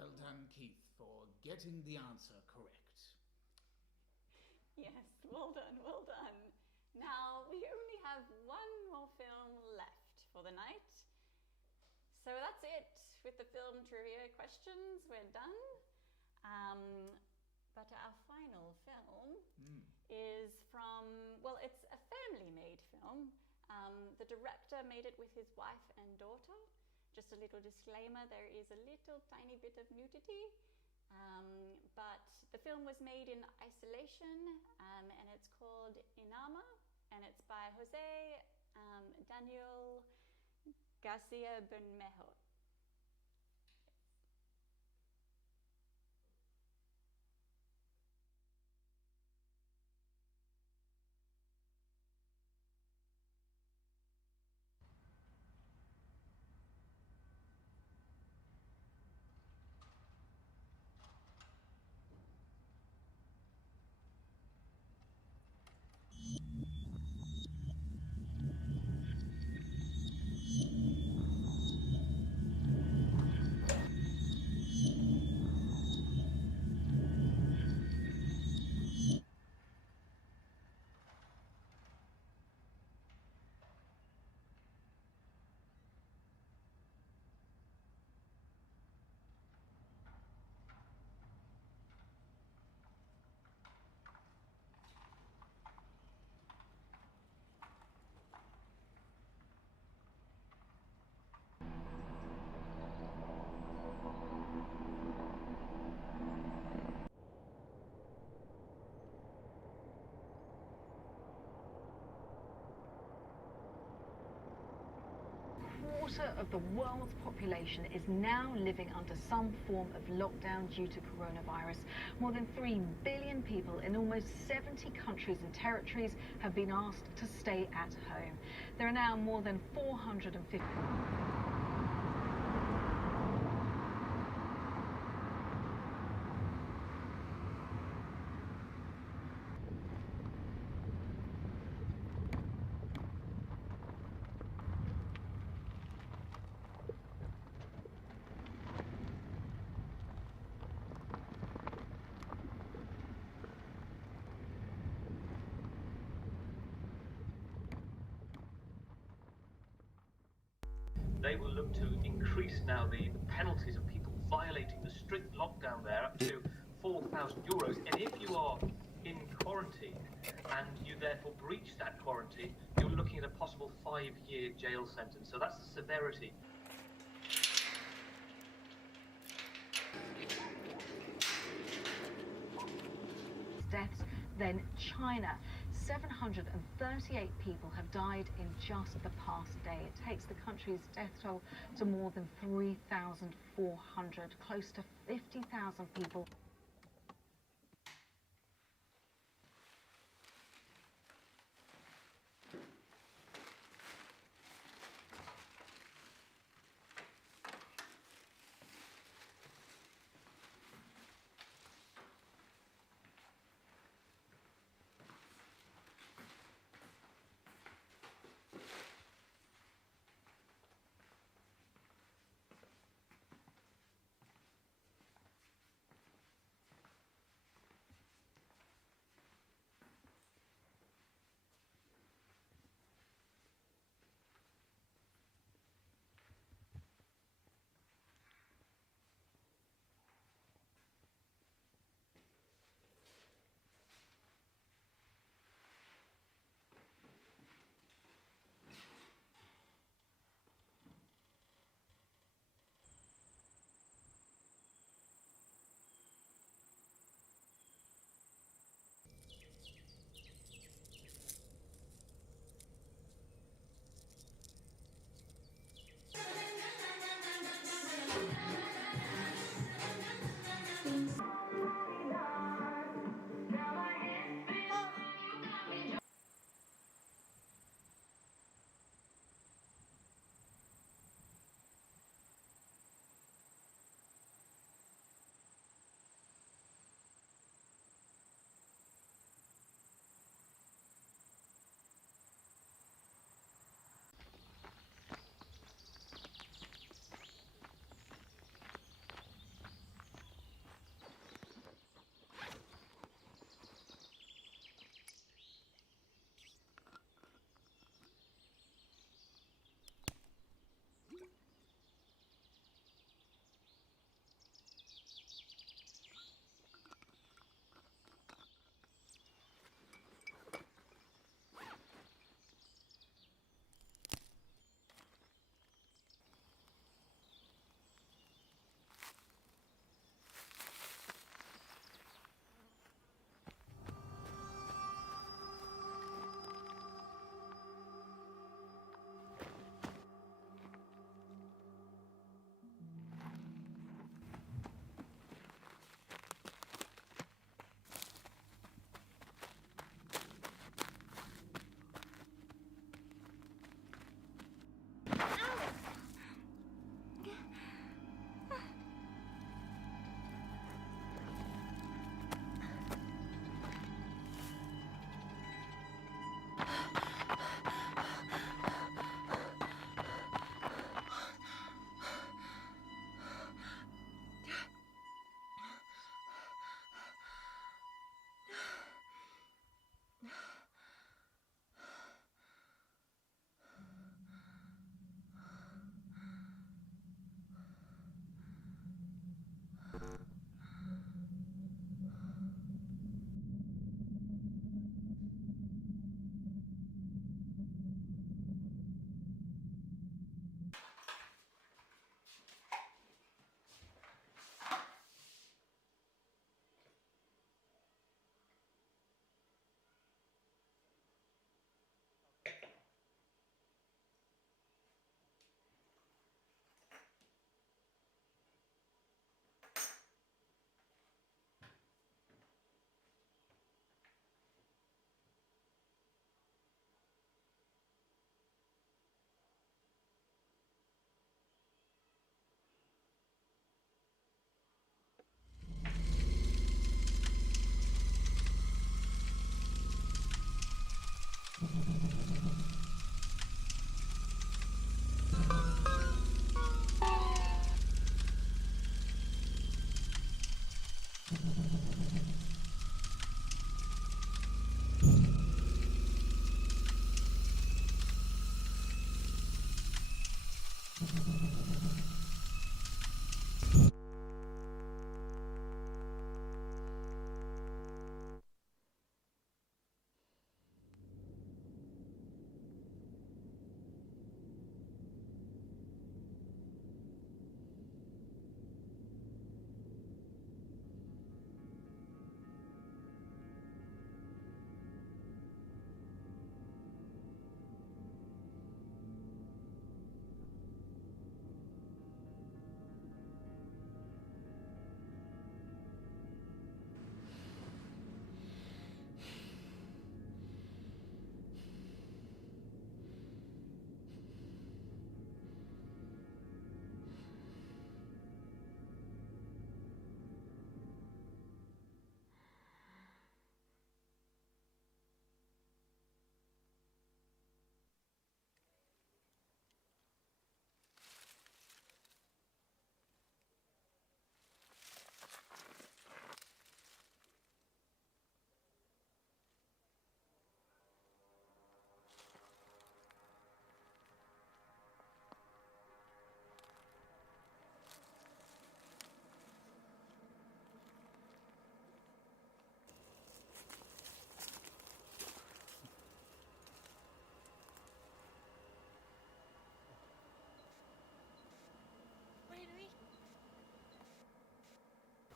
Well done, Keith, for getting the answer correct. Yes, well done, well done. Now we only have one more film left for the night. So that's it with the film trivia questions. We're done. But our final film is from, well, it's a family-made film. The director made it with his wife and daughter. Just a little disclaimer, there is a little tiny bit of nudity, but the film was made in isolation, and it's called Inama, and it's by Jose Daniel Garcia Bermejo. Quarter of the world's population is now living under some form of lockdown due to coronavirus. More than 3 billion people in almost 70 countries and territories have been asked to stay at home. There are now more than 450... They will look to increase now the penalties of people violating the strict lockdown there up to €4,000. And if you are in quarantine and you therefore breach that quarantine, you're looking at a possible 5-year jail sentence. So that's the severity. Deaths, then China. 738 people have died in just the past day. It takes the country's death toll to more than 3,400, close to 50,000 people.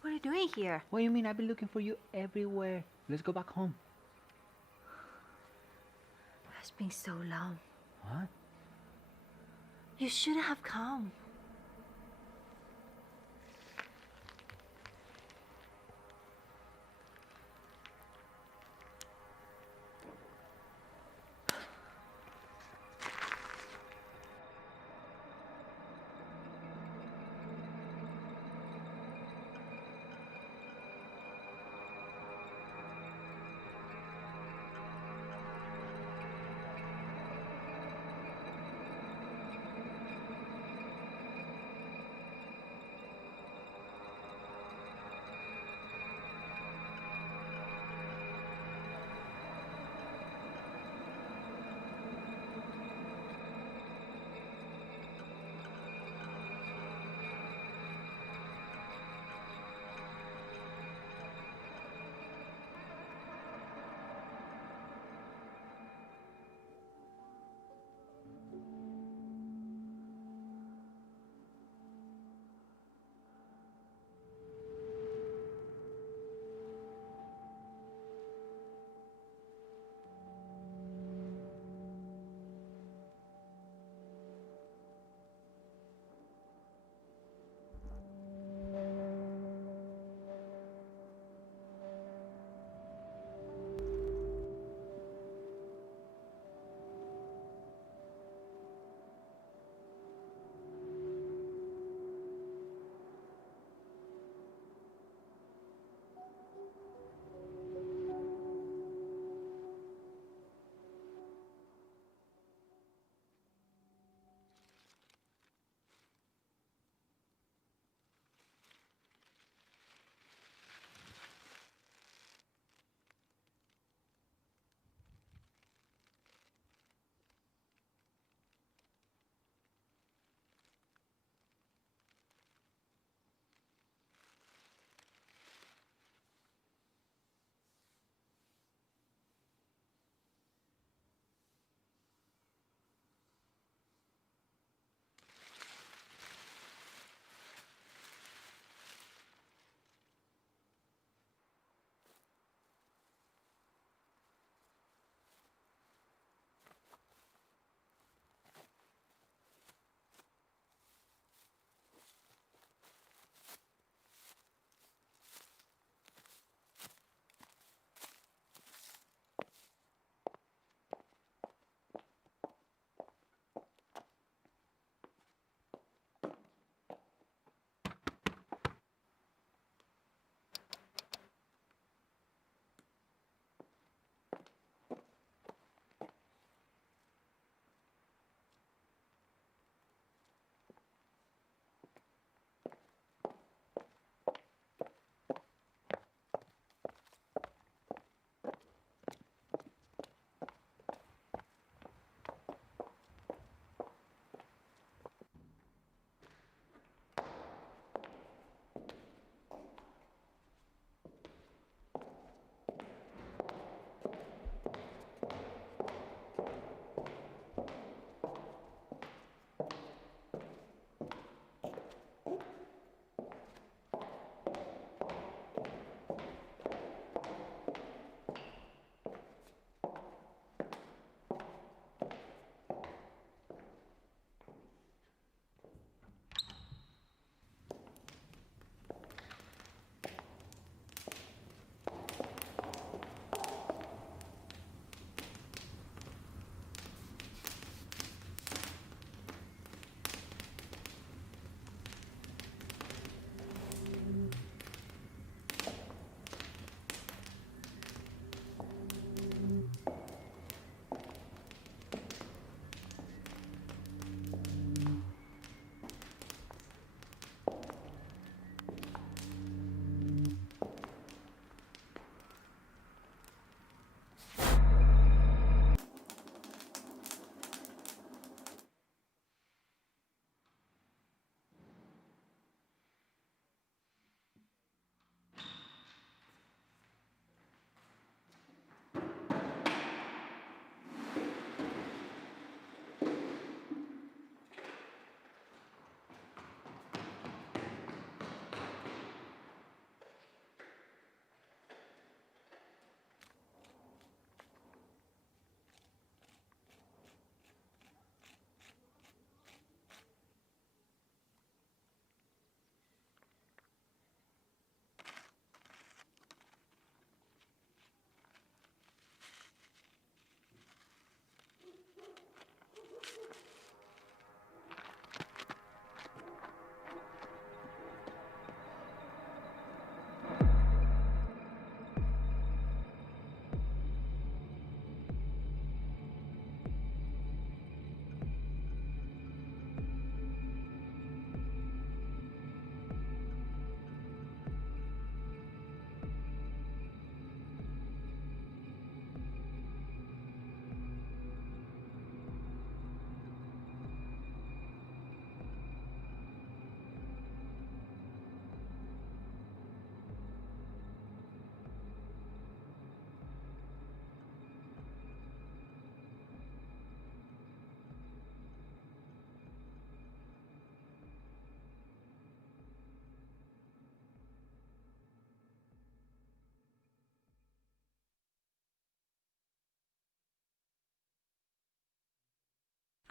What are you doing here? What do you mean? I've been looking for you everywhere. Let's go back home. It's been so long. What? You should have come.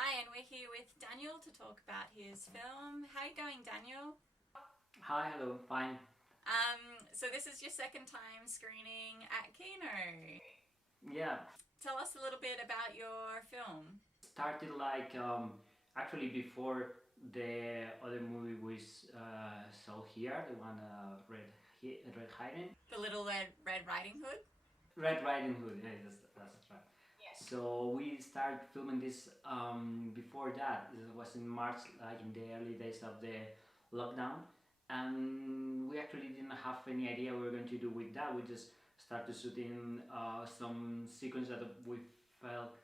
Hi, and we're here with Daniel to talk about his film. How are you going, Daniel? Hi, hello, fine. So this is your second time screening at KINO. Yeah. Tell us a little bit about your film. Started like actually before the other movie we saw here, the one Red Hyman. The Little Red Riding Hood? Red Riding Hood, yeah, that's right. Yes. So we started filming this before that. It was in March, like in the early days of the lockdown. And we actually didn't have any idea what we were going to do with that. We just started shooting some sequences that we felt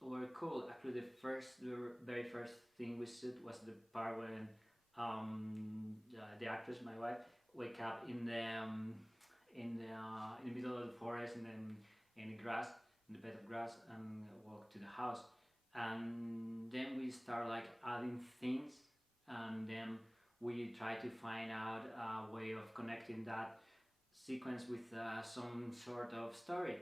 were cool. Actually, the very first thing we shot was the part when the actress, my wife, wake up in the middle of the forest and then in the grass, in the bed of grass, and walk to the house. And then we start like adding things, and then we try to find out a way of connecting that sequence with some sort of story.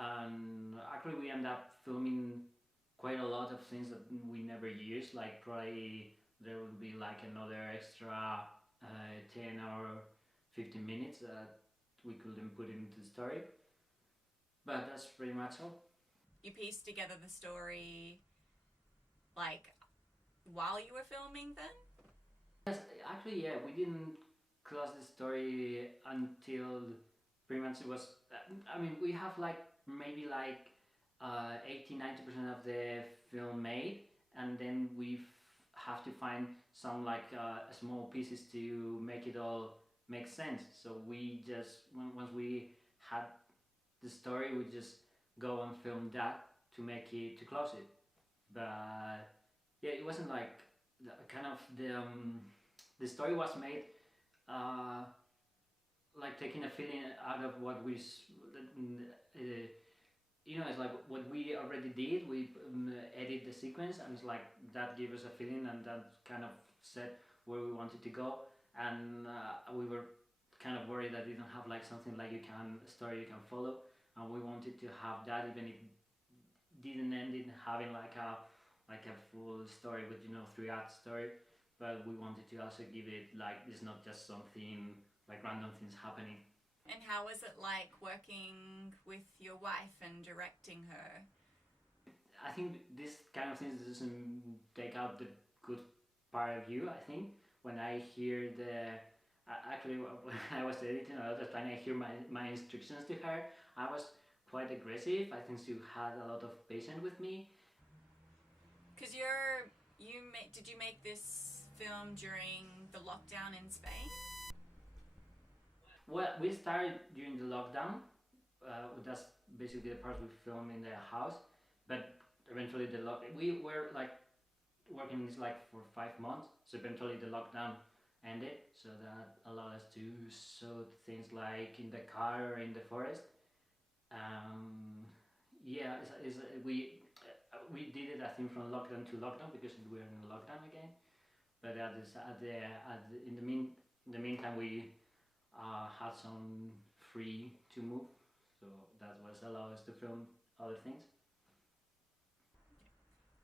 And actually we end up filming quite a lot of things that we never used, like probably there will be like another extra 10 or 15 minutes that we couldn't put into the story. But that's pretty much all. You pieced together the story like while you were filming then? Yes, actually, yeah, we didn't close the story until pretty much it was. I mean, we have like maybe like 80-90% of the film made, and then we have to find some like small pieces to make it all make sense. So we just once we had the story, we just go and film that to make it to close it. But yeah, it wasn't like kind of the story was made like taking a feeling out of what we it's like what we already did. We edit the sequence, and it's like that gave us a feeling, and that kind of said where we wanted to go. And we were kind of worried that we didn't have like something like a story you can follow, and we wanted to have that, even if it didn't end in having like a full story with 3-act story. But we wanted to also give it like it's not just something like random things happening. And how was it like working with your wife and directing her? I think this kind of things doesn't take out the good part of you. I think when I hear actually when I was editing a lot of time, I hear my instructions to her. I was quite aggressive. I think she had a lot of patience with me. Because did you make this film during the lockdown in Spain? Well, we started during the lockdown. That's basically the part we filmed in the house. But eventually we were like working this like for 5 months. So eventually the lockdown ended. So that allowed us to shoot things like in the car or in the forest. Yeah, we did it, I think, from lockdown to lockdown because we were in lockdown again. But in the meantime, we had some free to move, so that was allowed us to film other things.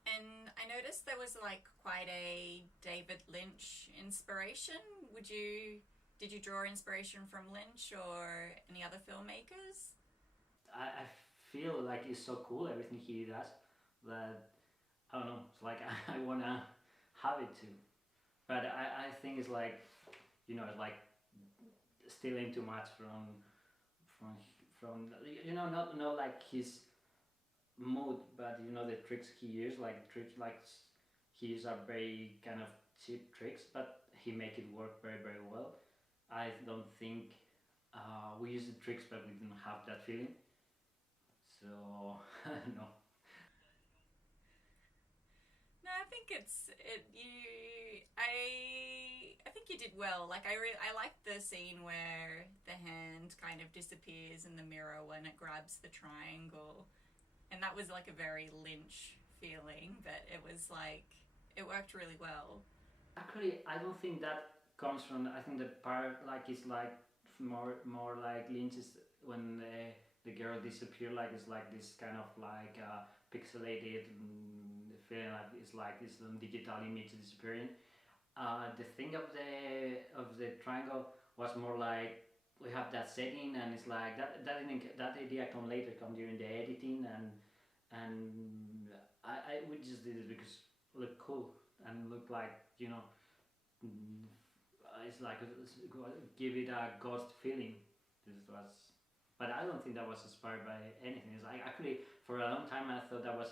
And I noticed there was like quite a David Lynch inspiration. Did you draw inspiration from Lynch or any other filmmakers? I feel like it's so cool, everything he does, that I don't know, it's like I wanna have it too. But I think it's like, it's like stealing too much from not like his mood, but the tricks he used, he used are very kind of cheap tricks, but he make it work very, very well. I don't think we used the tricks, but we didn't have that feeling. So no. No, I think I think you did well. Like I liked the scene where the hand kind of disappears in the mirror when it grabs the triangle, and that was like a very Lynch feeling. But it was like it worked really well. Actually, I don't think that comes from. I think the part is like more like Lynch is when the girl disappears. Like it's like this kind of like pixelated feeling like it's like this digital image disappearing. The thing of the triangle was more like we have that setting, and it's like that idea come during the editing, and we just did it because it looked cool and looked like, you know, it's like give it a ghost feeling. This was, but I don't think that was inspired by anything. It's like actually for a long time I thought that was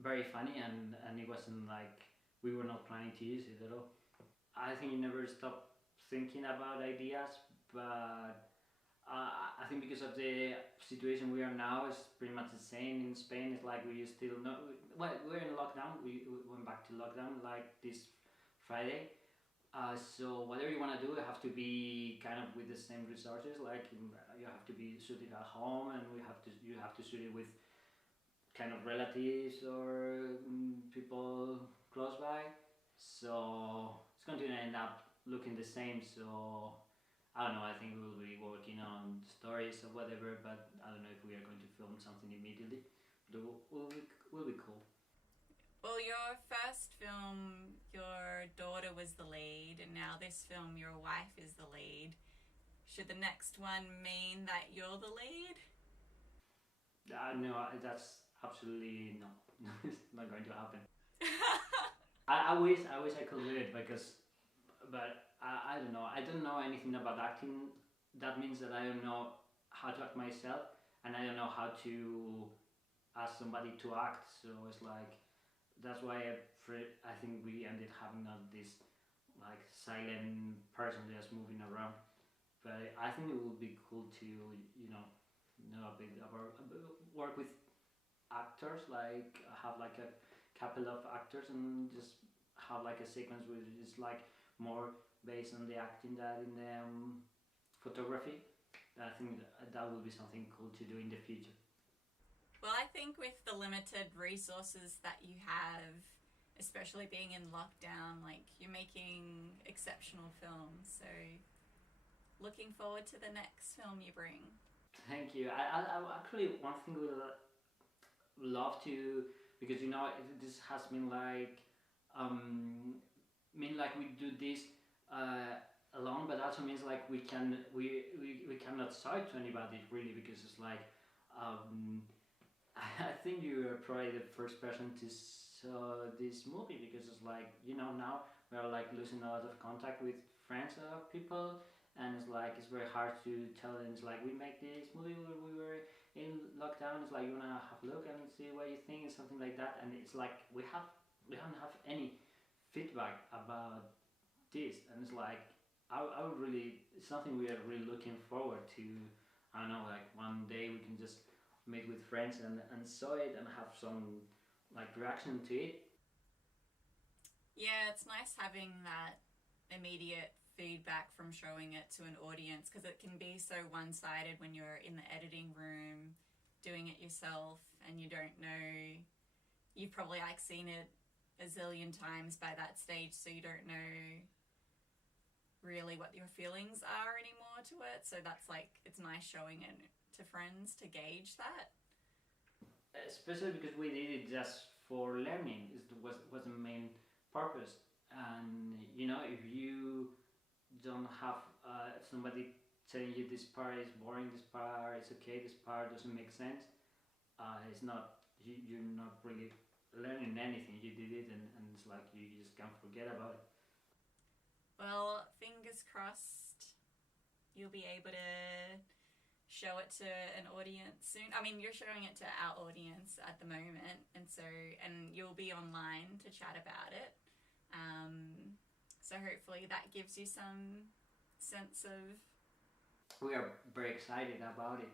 very funny, and it wasn't like we were not planning to use it at all. I think you never stop thinking about ideas, but I think because of the situation we are now, it's pretty much the same in Spain. It's like we still not, well, we're in lockdown. We went back to lockdown like this Friday. So whatever you want to do, you have to be kind of with the same resources. Like you have to be shooting at home, and you have to shoot it with kind of relatives or people close by. So it's going to end up looking the same. So I don't know. I think we'll be working on stories or whatever, but I don't know if we are going to film something immediately. But it will be cool. Well, your first film, your daughter was the lead, and now this film, your wife is the lead. Should the next one mean that you're the lead? No, that's absolutely no. It's not going to happen. I wish I could do it but I don't know. I don't know anything about acting. That means that I don't know how to act myself, and I don't know how to ask somebody to act. So it's like, that's why I think we ended having this like silent person just moving around. But I think it would be cool to, you know a bit about work with actors, like have like a couple of actors and just have like a sequence which is like more based on the acting than in the photography. I think that will be something cool to do in the future. Well, I think with the limited resources that you have, especially being in lockdown, like you're making exceptional films. So looking forward to the next film you bring. Thank you. I actually, one thing we love to, because this has been like we do this alone, but also means like we cannot show it to anybody really, because it's like I think you are probably the first person to saw this movie, because it's like, now we are like losing a lot of contact with friends or people, and it's like it's very hard to tell them. It's like we make this movie where we were in lockdown. It's like you wanna have a look and see what you think and something like that. And it's like we haven't have any feedback about this, and it's like I would really, it's something we are really looking forward to. I don't know, like one day we can just meet with friends and saw it and have some like reaction to it. Yeah, it's nice having that immediate feedback from showing it to an audience, because it can be so one-sided when you're in the editing room doing it yourself and you don't know, you've probably like seen it a zillion times by that stage, so you don't know really what your feelings are anymore to it. So that's like, it's nice showing it to friends to gauge that. Especially because we did it just for learning. It was the main purpose. And if you don't have somebody telling you this part is boring, this part is okay, this part doesn't make sense, it's not, you're not really learning anything. You did it, and it's like you just can't forget about it. Well, fingers crossed you'll be able to show it to an audience soon. I mean, you're showing it to our audience at the moment, and you'll be online to chat about it. So hopefully that gives you some sense of... We are very excited about it,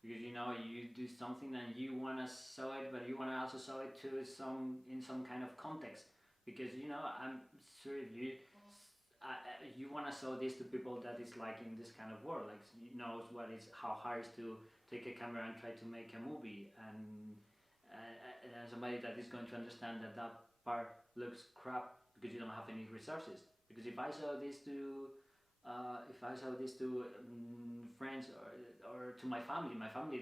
because you do something and you want to show it, but you want to also show it to in some kind of context, because I'm sure you want to show this to people that is like in this kind of world, like knows how hard it is to take a camera and try to make a movie, and somebody that is going to understand that part looks crap because you don't have any resources. Because if I show this to friends or to my family,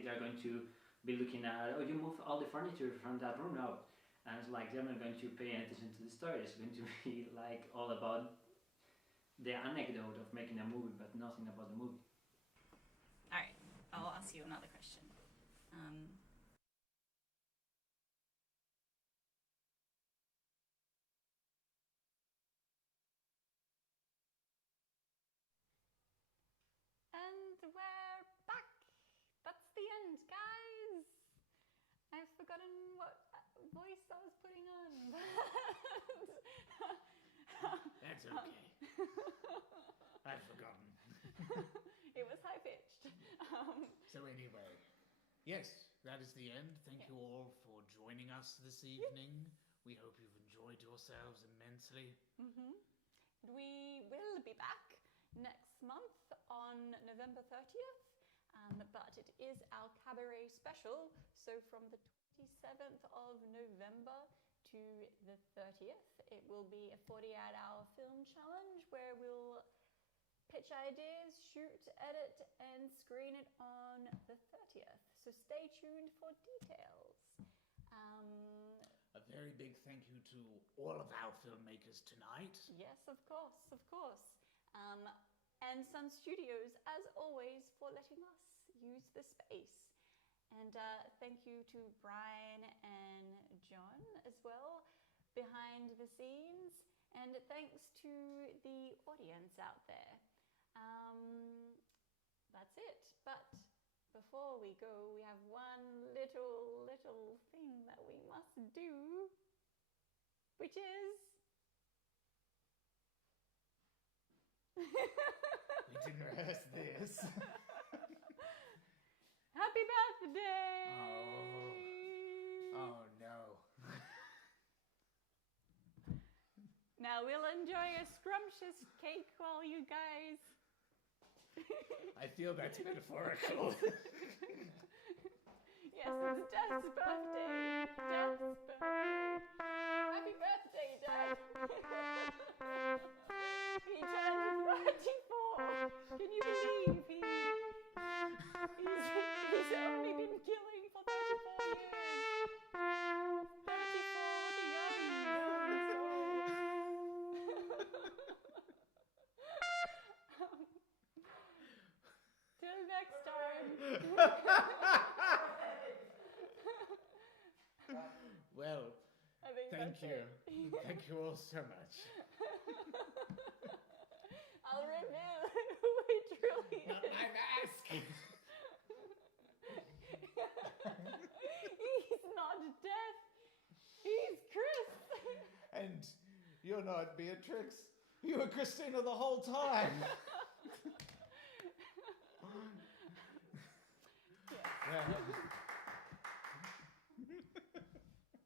they're going to be looking at, oh, you move all the furniture from that room out, And it's like they're not going to pay any attention to the story. It's going to be like all about the anecdote of making a movie, but nothing about the movie. All right, I'll ask you another question. And we're back. That's the end, guys. I've forgotten what voice I was putting on. That's okay. I've forgotten. It was high-pitched. So anyway, yes, that is the end. Thank you all for joining us this evening. We hope you've enjoyed yourselves immensely. We will be back next month on November 30th, but it is our cabaret special. So from the 27th of November to the 30th, it will be a 48-hour film challenge where we'll pitch ideas, shoot, edit, and screen it on the 30th. So stay tuned for details. A very big thank you to all of our filmmakers tonight. Yes, of course, of course. And Sun Studios, as always, for letting us use the space. And thank you to Brian and John as well, behind the scenes. And thanks to the audience out there. That's it. But before we go, we have one little thing that we must do, which is... We didn't rehearse this. Happy birthday! Oh no. Now we'll enjoy a scrumptious cake while you guys... I feel that's metaphorical. Yes, it's Dad's birthday. Dad's birthday. Happy birthday, Dad. He turned 34. Can you believe he's only been killing for 34 years. 34 young. Till next time. Well, I think thank that's you. it. Thank you all so much. I'll reveal who it really is. Not my mask. He's not Death. He's Chris. And you're not Beatrix. You were Christina the whole time.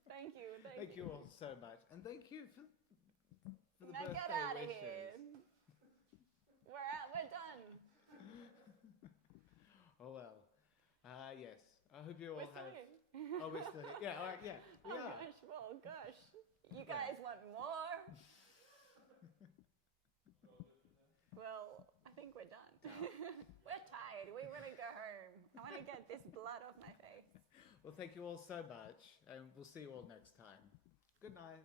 Thank you. Thank you all so much. And thank you for the Now birthday get out of wishes. here. We're done. Oh well. Yes. I hope you all We're still have... here. Oh, we're still here. Yeah, all right, yeah. We Oh are. gosh, well, gosh. You guys want more? Well, I think we're done. We're tired. We want to go home. I want to get this blood off my face. Well, thank you all so much, and we'll see you all next time. Good night.